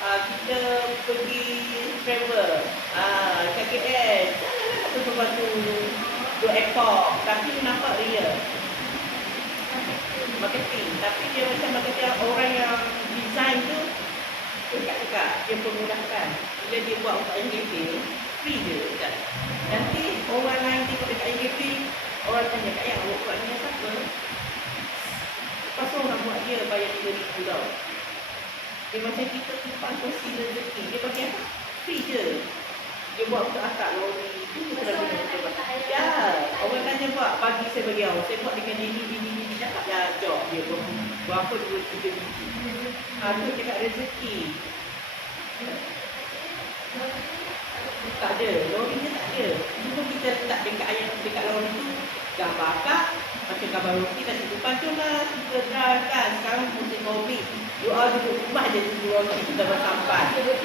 Kita pergi travel. Dekat KL. Janganlah batu duduk airport. Tapi nampak real. Marketing. Tapi dia macam marketing orang yang design tu dekat-dekat. Dia pemudahkan. Bila dia buat untuk NGP, free je dekat. Nanti orang lain tengok dekat NGP, orang tanya, Kak Yang awak buat ni siapa? Lepas tu orang buat dia bayar RM3,000 tau. Dia macam kita tumpang kursi rezeki. Dia bagi apa? Free je. Dia buat untuk akak lori. Itu kita dah guna dia buat. Ya, orang tanya buat, pagi saya bagi awak. Saya buat dengan ini. Cakap ya, job dia pun. Berapa 2-3 biji. Itu cakap rezeki. Tak ada, lori ni tak ada. Cuma kita letak dekat ayam dekat lori tu gambar akak, macam gambar roti dan depan tu lah kita drive kan. Sekarang musim COVID, doa duduk rumah je tunggu roti kita bersampai. COD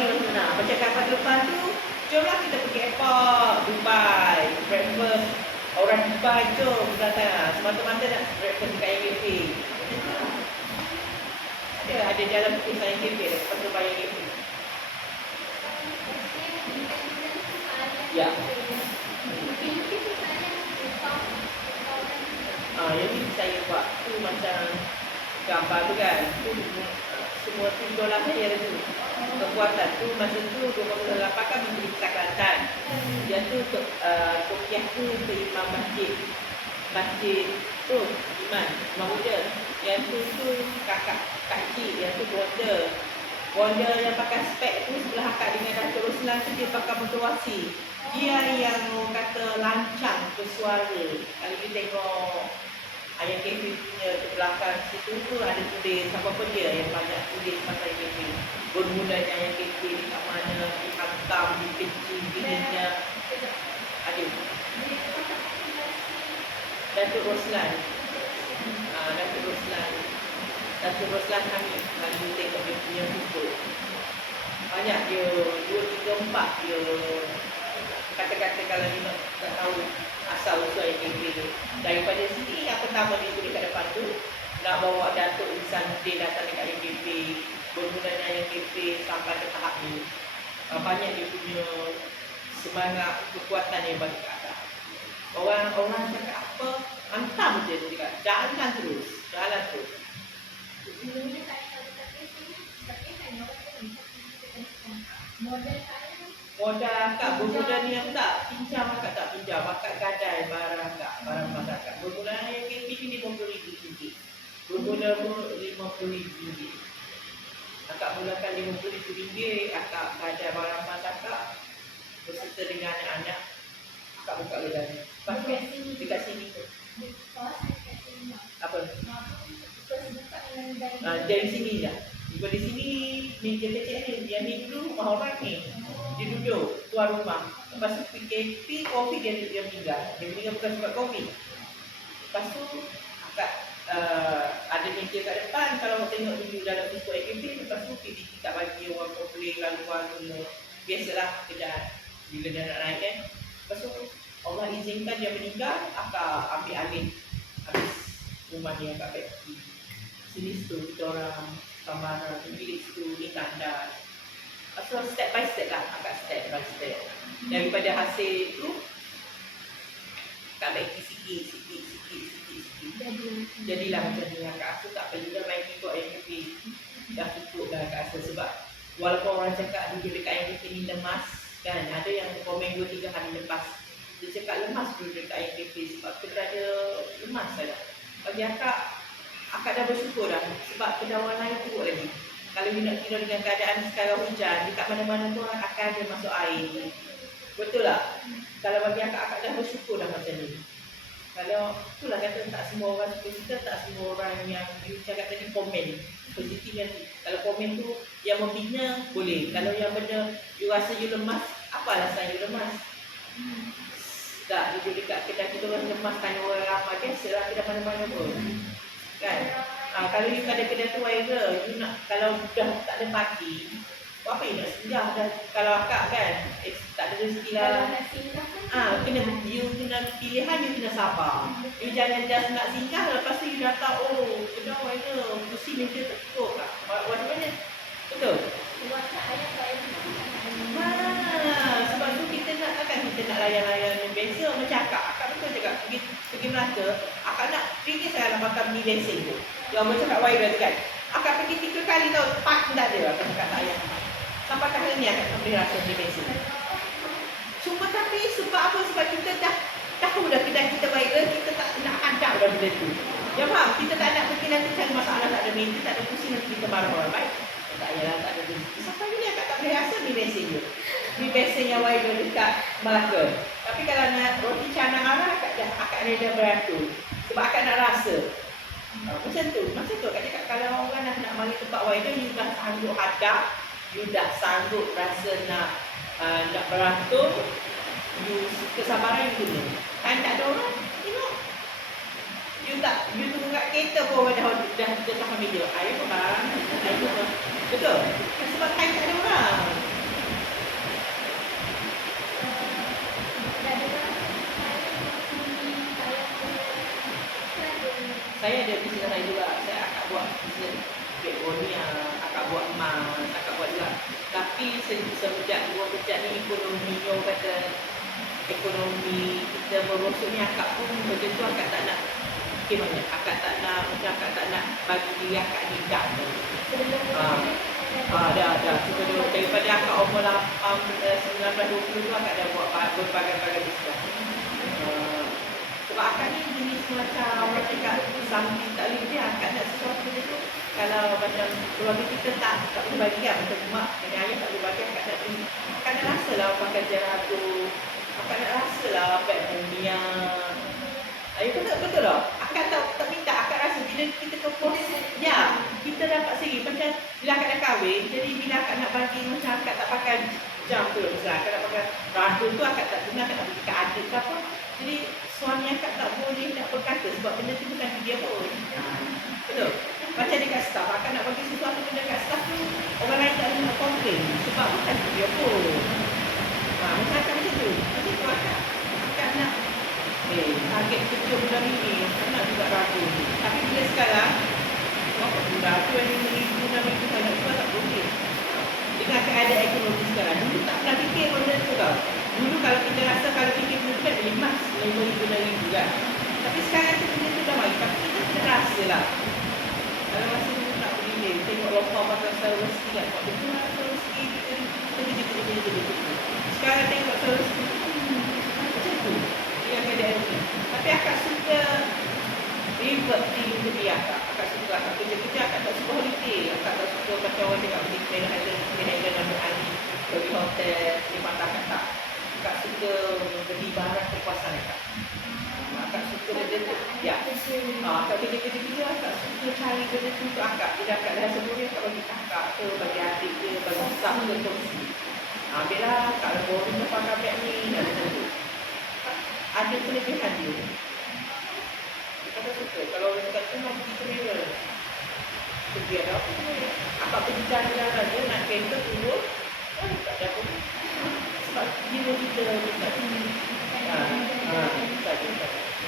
macam macam kapal depan tu, jomlah kita pergi airport Dubai, breakfast orang Dubai jom datang. Semata-mata nak breakfast dekat IKP. Ada jalan pergi saya IKP, lepas tu bayar IKP. Ya. Yang ni saya buat tu macam gambar tu kan. Tu semua tu idola saya tu. Kekuatan tu masa tu 2008 kan Menteri Kesakatan. Dia tu kopiah tu ke imam masjid. Masjid tu imam muda. Yang tu kakak cik, yang tu bonda yang pakai spek tu sebelah akak dengan Datuk Roslan tu dia pakai motivasi. Dia yang kata lancang bersuara. Kalau kita tengok ayam kafe punya ke belakang situ tu ada tulis apa dia yang banyak tulis pasal kafe. Bermulanya ayam kafe dekat mana, dihantam, dipencing, dinanya. Ada. Datuk Roslan. Datuk teruslah kami lalu tengok dia punya buku. Banyak dia 2, 3, 4 dia kata-kata kalau dia tak tahu asal usul AKP tu. Daripada sini yang pertama dia tulis kat depan tu nak bawa Datuk Insan Nordin datang dekat AKP, bermulanya AKP sampai ke tahap ni. Banyak dia punya semangat kekuatan yang bagi kat atas. Orang cakap apa, hantam je dia cakap, jalan terus. Sebelumnya saya tahu tapi sebagai saya orang tu model saya Modal akak, bermula ni aku tak pinjam akak tak pinjam, akak gadai barang akak, barang masyarakat. Bermula AKP ni RM50,000. Bermula RM50,000. Akak mulakan RM50,000, akak gadai barang masyarakat berserta dengan anak-anak. Akak buka kedai ni. Lepas tu dekat sini tu. Apa? Dari sini dah. Dari sini meja kecil ni, yang ni dulu rumah orang ni. Dia duduk tuan rumah. Lepas tu PKP kopi dia meninggal. Dia meninggal bukan sebab kopi. Lepas tu akak ada meja kat depan. Kalau tengok dulu dalam buku AKP, lepas tu PDP tak bagi orang komplain lalu-lalu. Biasalah kerjaan bila dia nak naik kan. Lepas tu Allah izinkan dia meninggal, akak ambil alih habis rumah ni akak bagi. Sini situ kita orang kamar bilik situ ni tandas. So step by step lah, agak step by step. Daripada hasil tu tak bagi sikit. Jadilah macam ni. Akak rasa tak perlu dah main ikut AKP. Dah cukup dah akak rasa. Sebab walaupun orang cakap dia dekat AKP ni lemas kan, ada yang komen 2-3 hari lepas dia cakap lemas dulu dekat AKP sebab kita ada lemas saja. Bagi akak dah bersyukur dah sebab kedawan lain teruk lagi. Kalau you nak kira dengan keadaan sekarang hujan, dekat mana-mana tu akan ada masuk air. Betul tak? Kalau bagi akak dah bersyukur dah macam ni. Kalau itulah kata tak semua orang suka kita, tak semua orang yang you cakap tadi komen positif nanti. Kalau komen tu yang membina boleh. Kalau yang benda you rasa you lemas, apa alasan you lemas? Tak, duduk dekat kedai kita orang lemas tanya orang ramai, biasalah kedai mana-mana pun. Kan? Kalau you ada kedai tu viral, you nak, kalau dah tak ada parking, buat apa you nak singgah dah? Kalau akak kan, tak ada rezeki lah. You kena pilihan, you kena sabar. You jangan just nak singgah, lepas tu you dah tahu, kedai viral, kursi meja tak cukup lah. Macam mana? Betul? Sebab tu kita nak layan-layan yang biasa macam akak betul cakap pergi Melaka, akak nak ringgit saya nak makan mie lesen tu. Yang macam kat viral tu kan. Akak pergi 3 kali tau, park pun tak ada akak tak layan. Sampai hari ni akak tak boleh rasa mie lesen. Cuma tapi sebab apa? Sebab kita dah tahu dah kedai kita viral, kita tak nak hadap dah benda tu. Ya faham? Kita tak nak pergi nanti cari masalah, tak ada meja, tak ada kursi, nanti kita marah-marah. Baik? Tak payahlah, tak ada rezeki. Sampai ni akak tak boleh rasa mie lesen tu. Mie lesen yang viral dekat Melaka. Tapi kalau nak roti canang arah, akak reda beratur. Sebab akak nak rasa. Macam tu akak cakap kalau orang nak mari tempat viral, you dah sanggup hadap, you dah sanggup rasa nak beratur, you kesabaran you guna. Kan tak ada orang, you tunggu kat kereta pun orang dah sampai meja. Air pun bang, air pun bang. Betul? Sebab kain tak ada orang. Saya ada bisnes saya juga. Saya akan buat bisnes begonia, akan buat emas, akan buat juga. Tapi semenjak dua sejak ni ekonomi orang kata ekonomi kita merosot ni, akak pun benda tu akak tak nak fikir banyak. Akak tak nak macam akak tak nak bagi diri akak ni dah. Dah. Sebelum daripada akak umur 19-20 tu akak dah buat berbagai-bagai bisnes. Sebab akak ni jenis macam orang cakap something tak boleh dia, akak nak sesuatu tu kalau macam keluarga kita tak boleh bagi lah, macam mak dengan ayah tak boleh bagi, akak nak rasa lah pakai jeragu, akak nak rasa lah beg dunia. Betul tak? Akak tak minta, akak rasa bila kita ke pos, ya, kita dapat sendiri. Macam bila akak dah kahwin, jadi bila akak nak bagi macam akak tak pakai jam tu, misalnya akak nak pakai radu tu, akak tak guna, akak nak bagi kat adik ke apa. Jadi suami akak tak boleh nak berkata sebab benda tu bukan dia pun. Betul? Macam dekat staff, lain. Sebab bukan dia pun. Macam macam tu. Macam tu akak nak target 7 bulan ini. Anak juga ragu. Tapi bila sekarang, berapa bulan tu yang RM5,000, RM6,000 saya nak jual tak boleh. Dengan keadaan ekonomi sekarang, dulu tak pernah fikir benda tu tau. Dulu kalau kita rasa kalau fikir benda tu kan emas RM5,000 kan. Tapi sekarang tu benda tu dah mari. Tapi kita kena rasa lah. Kalau masa dulu nak beli tengok lopah pasal sel rezeki kan. Tak betul lah sel rezeki kita. Sekarang tengok sel rezeki. Macam tu. Dengan keadaan ni. Tapi akak suka revert di akak. Akak suka akak kerja-kerja. Akak tak suka holiday. Akak tak suka macam orang cakap pergi Kena Island ambil Ali. Pergi hotel. Di mata akak tak. Akak suka beli barang kepuasan akak. Akak suka benda tu. Ya. Akak kerja-kerja. Akak suka cari benda tu untuk akak. Bila akak dah sebelumnya akak bagi kakak ke, bagi adik ke, bagi staff ke, kongsi. Ambillah akak dah boring lepas kabel ni. Ada macam tu. Ada kelebihan dia. Kita suka. Kalau orang cakap tu nak pergi travel. Pergi ada apa sebenarnya. Akak pergi jalan-jalan dia nak kereta turun. Tak ada apa. Sebab jiwa kita tak tinggi.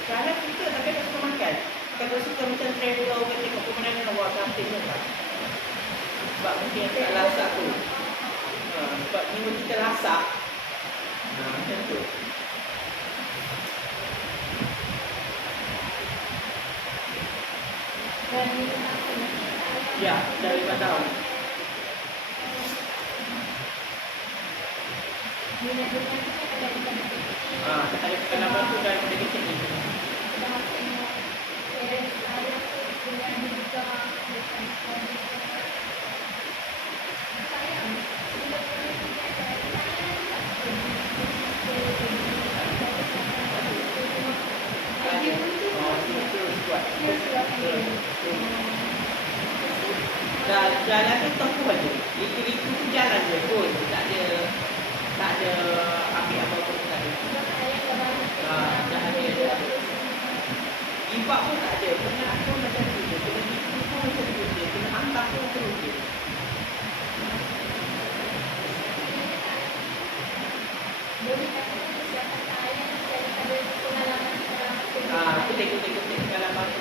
Kadang suka tapi tak suka makan. Kalau suka macam travel orang tengok pemandangan awak cantiknya tak. Sebab mungkin tak lasak tu. Sebab jiwa kita lasak. Macam tu. Ya, dari 5 tahun. Ada pengalaman tu dan ada kecil ni. Jalan tu tempuh aja. Liku-liku tu jalan je pun. Tak ada ambil apa-apa pun tak ada. Jalan dia. Ibak pun tak ada. Kena aku macam tu je. Kena liku pun macam tu je. Kena hantar pun macam tu je. Aku tengok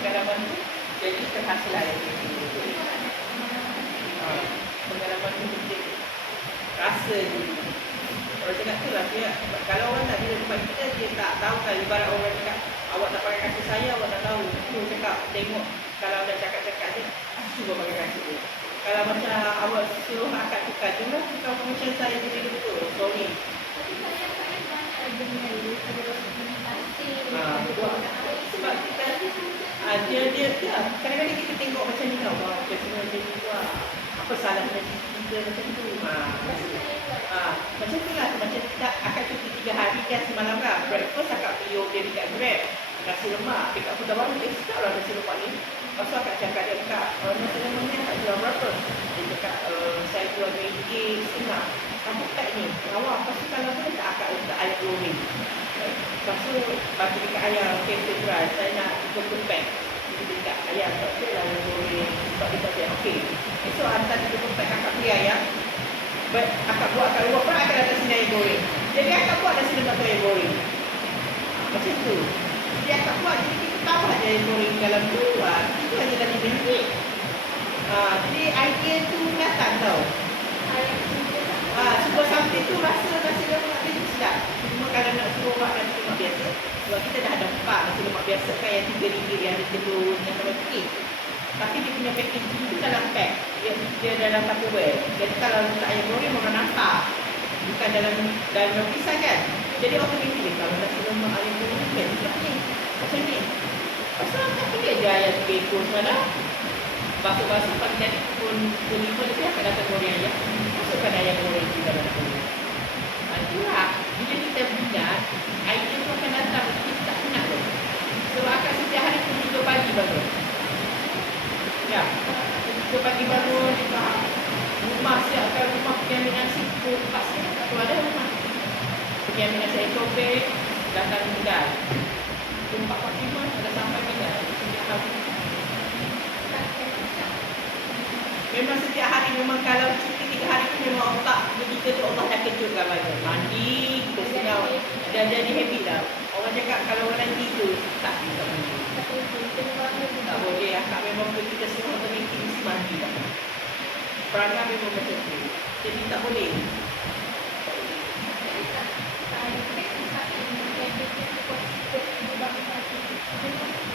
pengalaman tu. Jadi kehasilan pengalaman tu penting. Rasa dulu. Orang cakap tu lah dia. Kalau orang tak bila tempat kita, dia tak tahu kan. Ibarat orang cakap, awak tak pakai kaki saya, awak tak tahu. Tu cakap, tengok. Kalau dah cakap-cakap dia, aku cuba pakai kaki dia. Kalau macam awak suruh akak tukar, jumlah tukar promotion saya jadi betul. Sorry. Sebab kita dia kadang-kadang kita tengok macam ni tau. Wah, dia semua macam ni tu. Apa salahnya kita macam tu. Macam tu lah. Macam kita akan cuti 3 hari kan semalam lah. Breakfast akak beli dia dekat Grab. Nasi lemak. Dekat Kota Baru. Dia sedap lah nasi lemak ni. Lepas tu akak cakap dia dekat nasi lemak ni akak jual berapa? Dia cakap saya jual RM2.5. Kamu tak ni. Awak. Lepas tu kalau boleh tak akak letak air goreng. Lepas tu bagi dekat ayam cafe fry. Saya nak 30 pack. Dia dekat ayam. Sebab tu lah yang goreng. Sebab dia kata okey. Esok hantar 30 pack akak beli ayam. Akak buat akak luar pun akak datang sini air goreng. Jadi akak buat nasi lemak tu air goreng. Macam tu. Jadi akak buat. Jadi kita tahu aja air goreng dalam tu. Itu aja dah benefit. Jadi idea tu datang tau. Super something tu rasa nasi lemak dia sedap. Cuma kalau nak suruh buat nasi lemak biasa, sebab kita dah ada 4 nasi lemak biasa kan yang RM3 yang ada telur yang sama sikit. Tapi dia punya packaging tu dalam pack. Dia dalam Tupperware. Jadi kalau letak ayam goreng orang nampak. Bukan dalam pisang kan. Jadi automatik kalau nasi lemak ayam goreng kan juga ni. Macam ni. Pasal tak boleh je ayam 3 ekor semalam. Basuh-basuh pagi tadi pukul 5 lebih akan datang goreng ayam. Masukkan ayam goreng di dalam telur. Itulah. Bila kita minat, idea tu akan datang. Kita tak minat tu. Sebab akan setiap hari pukul 3 pagi bangun. Ya. 3 pagi bangun. Rumah siapkan rumah pergi ambil nasi. Pukul 4 siap. Tak ada rumah. Pergi ambil nasi air cobek. Datang tinggal. Pukul 4.45 ada sampai tinggal. Setiap hari. Memang setiap hari memang kalau cuti 3 hari tu memang otak kita tu Allah dah kejutkan banyak. Mandi, kita senang. Dah jadi habit dah. Orang cakap kalau orang tidur tak bisa mandi. Tak boleh. Akak memang kita semua automatik mesti mandi dah. Perangai memang macam tu. Jadi tak boleh.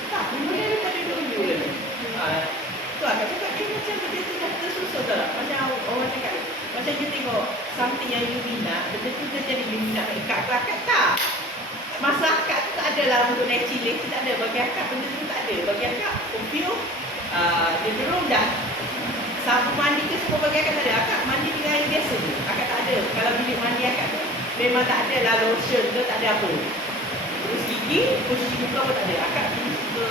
Tak, memang daripada dulu je. Tu akak cakap dia macam dia tu dah tersusun tau tak? Macam orang cakap, macam you tengok something yang you minat, betul-betul dia jadi you minat. Akak tak. Masa akak tu tak adalah untuk leci-leci, tak ada. Bagi akak benda tu tak ada. Bagi akak, perfume, dia belum dah. Sapu mandi ke semua bagi akak tak ada. Akak mandi dengan air biasa tu. Akak tak ada. Kalau bilik mandi akak tu, memang tak ada lah lotion ke, tak ada apa. Terus gigi, cuci muka pun tak ada. Akak pergi suka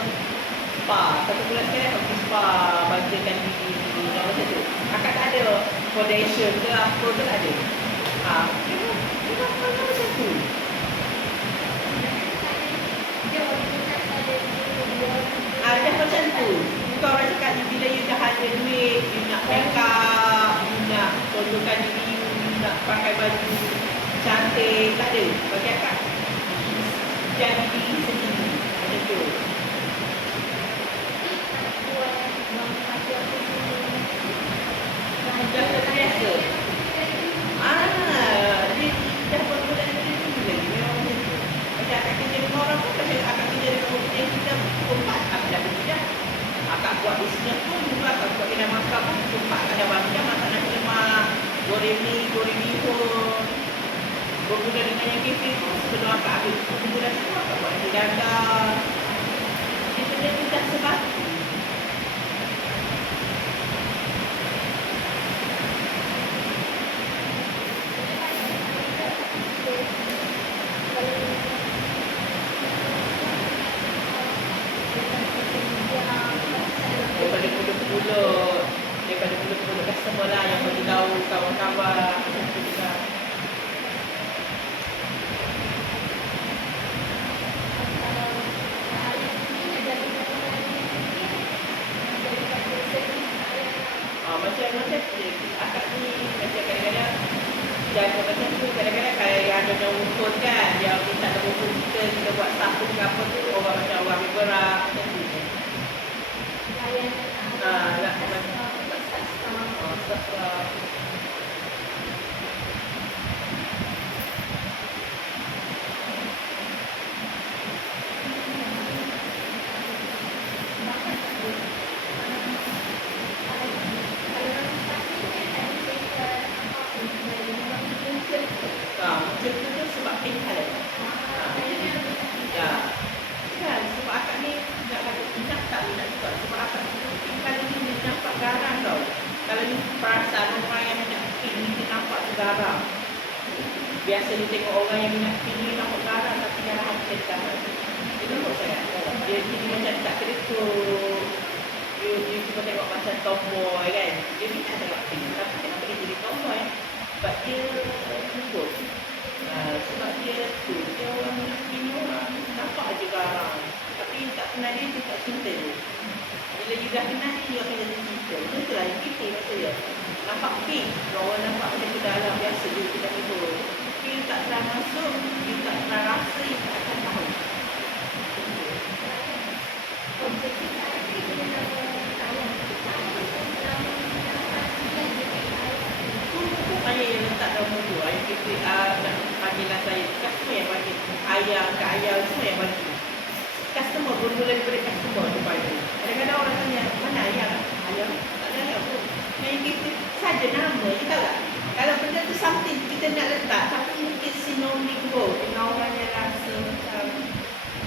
spa. 1 bulan sekali akak pergi spa, bagikan gigi, macam tu. Akak tak ada foundation ke apa ke, tak ada. Memang macam tu. Dah macam tu. Bukan orang cakap bila you dah ada duit, you nak make up, you nak contohkan diri you nak pakai baju cantik, tak ada. Bagi akak, jadi diri sendiri. Macam tu. Dah terbiasa. Dia dah bermula dari dulu lagi. Memang macam tu. Macam akak kerja dengan orang pun, macam akak kerja dengan orang yang kita perempat, akak dah kerja dah. Akak buat bisnes pun juga, akak buat kedai makan pun perempat, akak dah banyak masak nasi lemak, goreng pun. Bermula dengan yang kafe pun, sebelum akak habis bermula semua, akak buat nasi dagang. Jadi benda tu dah sebab. Daripada mulut-mulut customer lah yang bagi tahu kawan-kawan macam tu juga. Macam akak ni macam kadang-kadang jaga macam tu, kadang-kadang kayak ada yang ukur kan, dia minta nombor ukur kita buat satu ke apa tu, orang macam orang bergerak macam tu. Macam tu sebab pingkal. Ya. Kan sebab akak ni nak tak minat juga. Sebab akak pingkal ni dia nampak garang tau. Kalau ni perasan orang yang minat pink ni dia nampak tu garang. Biasa ni tengok orang yang minat pink ni nampak garang tapi yang hati dia garang. Dia nampak sangat. Dia macam tak kerekut. Dia cuma tengok macam tomboy kan. Dia minat tengok pink. Tapi kenapa dia jadi tomboy? Sebab dia lembut. Sebab dia tu, dia orang ini orang nampak aja garang. Tapi tak kenal dia tak cinta dia. Bila you dah kenal dia, you akan jadi cinta. Betul lah, yang kita rasa dia. Nampak pink, orang nampak macam ke dalam biasa dia kita itu. Tapi you tak pernah masuk, you tak pernah rasa, you tak akan tahu. Saya yang letak dalam motor, ayah kita panggilan saya, customer yang bagi, ayah, Kak Ayah semua yang bagi. Customer, bermula daripada customer tu bagi. Kadang-kadang orang tanya, mana ayah? Ayah, tak ada ayah pun. Yang kita saja nama, you tahu tak? Kalau benda tu something kita nak letak, tapi mungkin sinonim pun, dengan orang yang rasa macam,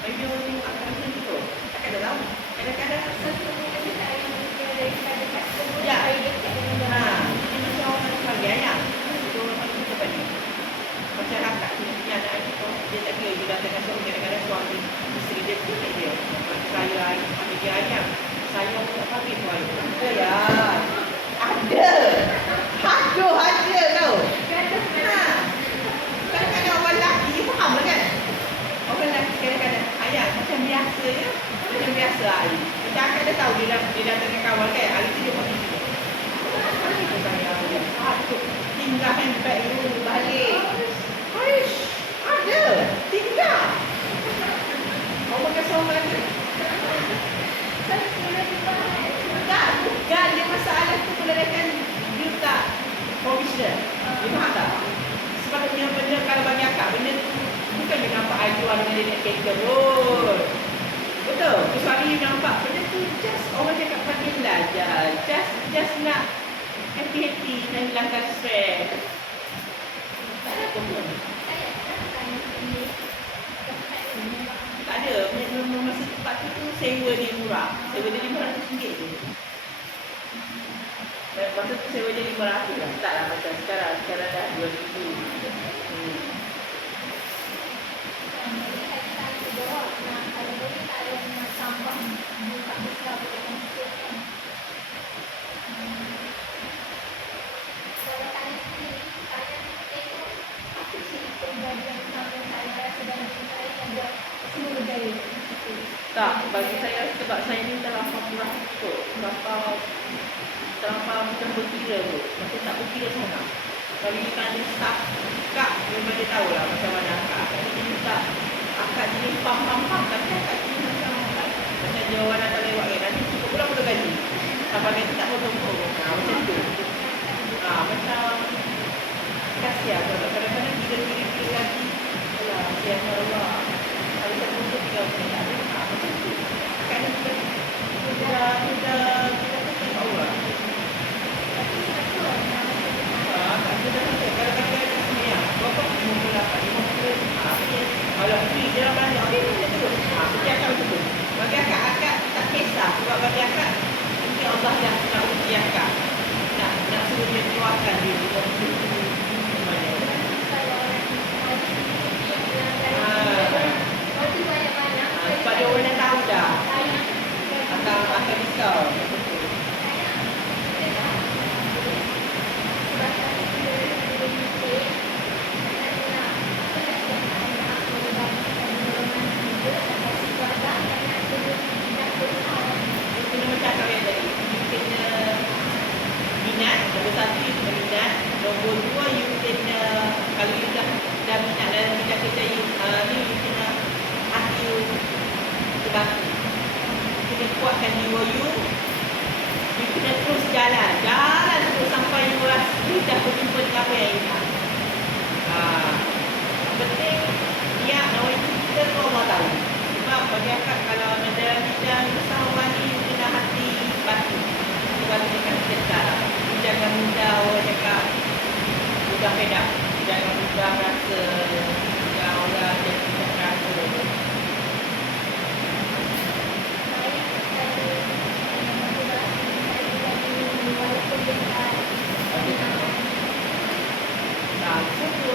maybe orang tengok akan macam tu. Tak ada tahu. Kadang-kadang, ya, jadi macam orang panggil ayah. Itu orang panggil kita bagi. Masyarakat tu punya anak itu, dia tak kira, dia datang dengan suami, kadang-kadang suami isteri dia pun dia. Saya panggil dia ayam. Saya tak panggil tu ayam. Ada ya. Ada. Ada tau. Kadang-kadang orang lelaki, dia faham lah kan? Orang attention. You faham tak? Sepatutnya benda kalau bagi akak, benda tu bukan dia nampak ideal dengan dia nak kereta pun. Betul. Kecuali you nampak benda tu just orang cakap panggil belajar. Just nak happy-happy dan hilangkan stres. Tak ada apa pun. Tak ada. Masa tempat tu sewa dia murah. Sewa dia RM500 je. Dan masa tu sewa dia RM500 lah. Tak lah macam sekarang. Sekarang dah RM2,000. Tak, bagi saya sebab saya ni terlampau murah kot. Terlampau macam berkira kot. Macam tak berkira sangat. Kalau you tanya staff akak, memang dia tahulah macam mana akak. Akak ni jenis tak, akak jenis pam-pam-pam. Tapi akak jenis macam jawapan nak lewat kan. Nanti cukup pula potong gaji. Sampai gaji tak potong-potong. Macam tu. Macam kasihan. Kadang-kadang kira-kira gaji. Alah, kasihan Allah. Kalau saya potong tinggal macam tak ada. Macam tu. Kan kita kata Allah. Kalau kata sini ya, berapa 58, 50. Kalau free dalam banyak, okey macam tu. Seperti akak macam tu. Bagi akak tak kisah. Sebab bagi akak, mungkin Allah dah nak uji akak. Nak suruh dia keluarkan dia. Sebab dia orang dah tahu dah. Akan risau. Nombor satu, you kena minat. Nombor dua, you kena, kalau you dah minat dalam bidang kerja you kena hati you terbantu. You kena kuatkan jiwa you. You kena terus jalan terus sampai you rasa you dah berjumpa dengan apa yang you nak. Yang penting, niat awal itu kita tu Allah tahu. Sebab bagi akak kalau dalam bidang usaha ni, you kena hati batu. Batu dekat kita. Jangan mudah orang cakap mudah pedak. Jangan mudah rasa yang orang jadi tidak rasa.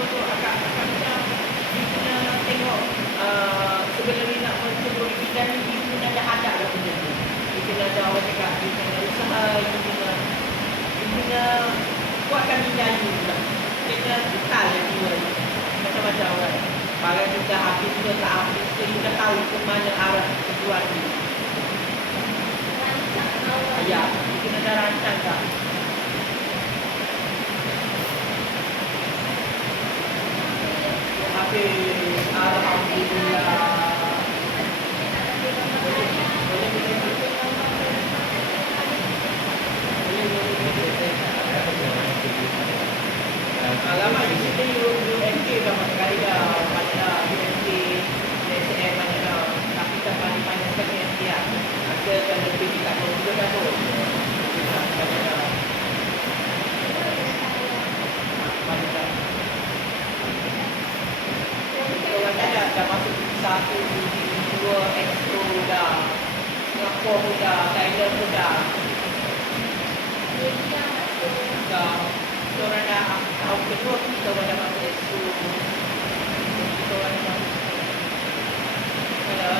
So akak macam dia kena tengok sebelum dia nak mencebur bidang ni, dia kena ada hadap lah benda tu. Dia kena ada orang cakap, dia kena usaha, dia kena kuatkan bidang ni pula. Dia kena kekal yang jiwa ni. Macam-macam orang. Barang kita habis ke tak habis ke, dia dah tahu ke mana arah tujuan ni. Ya, dia kena dah rancang tak. Habis, alhamdulillah. Alamak, di sini UMK dah banyak kali dah. Banyak UMK, SNM banyak dah. Tapi tak banyak sekali UMK lah. Ada kan lebih dekat 20 tahun. Banyak dah. Banyak dah. Orang dah masuk 1, 2, Expo dah. Singapura pun dah. Thailand pun dah. Dah. Orang dah tahun kedua kita orang dah masuk Expo. Kita orang dah masuk. Kalau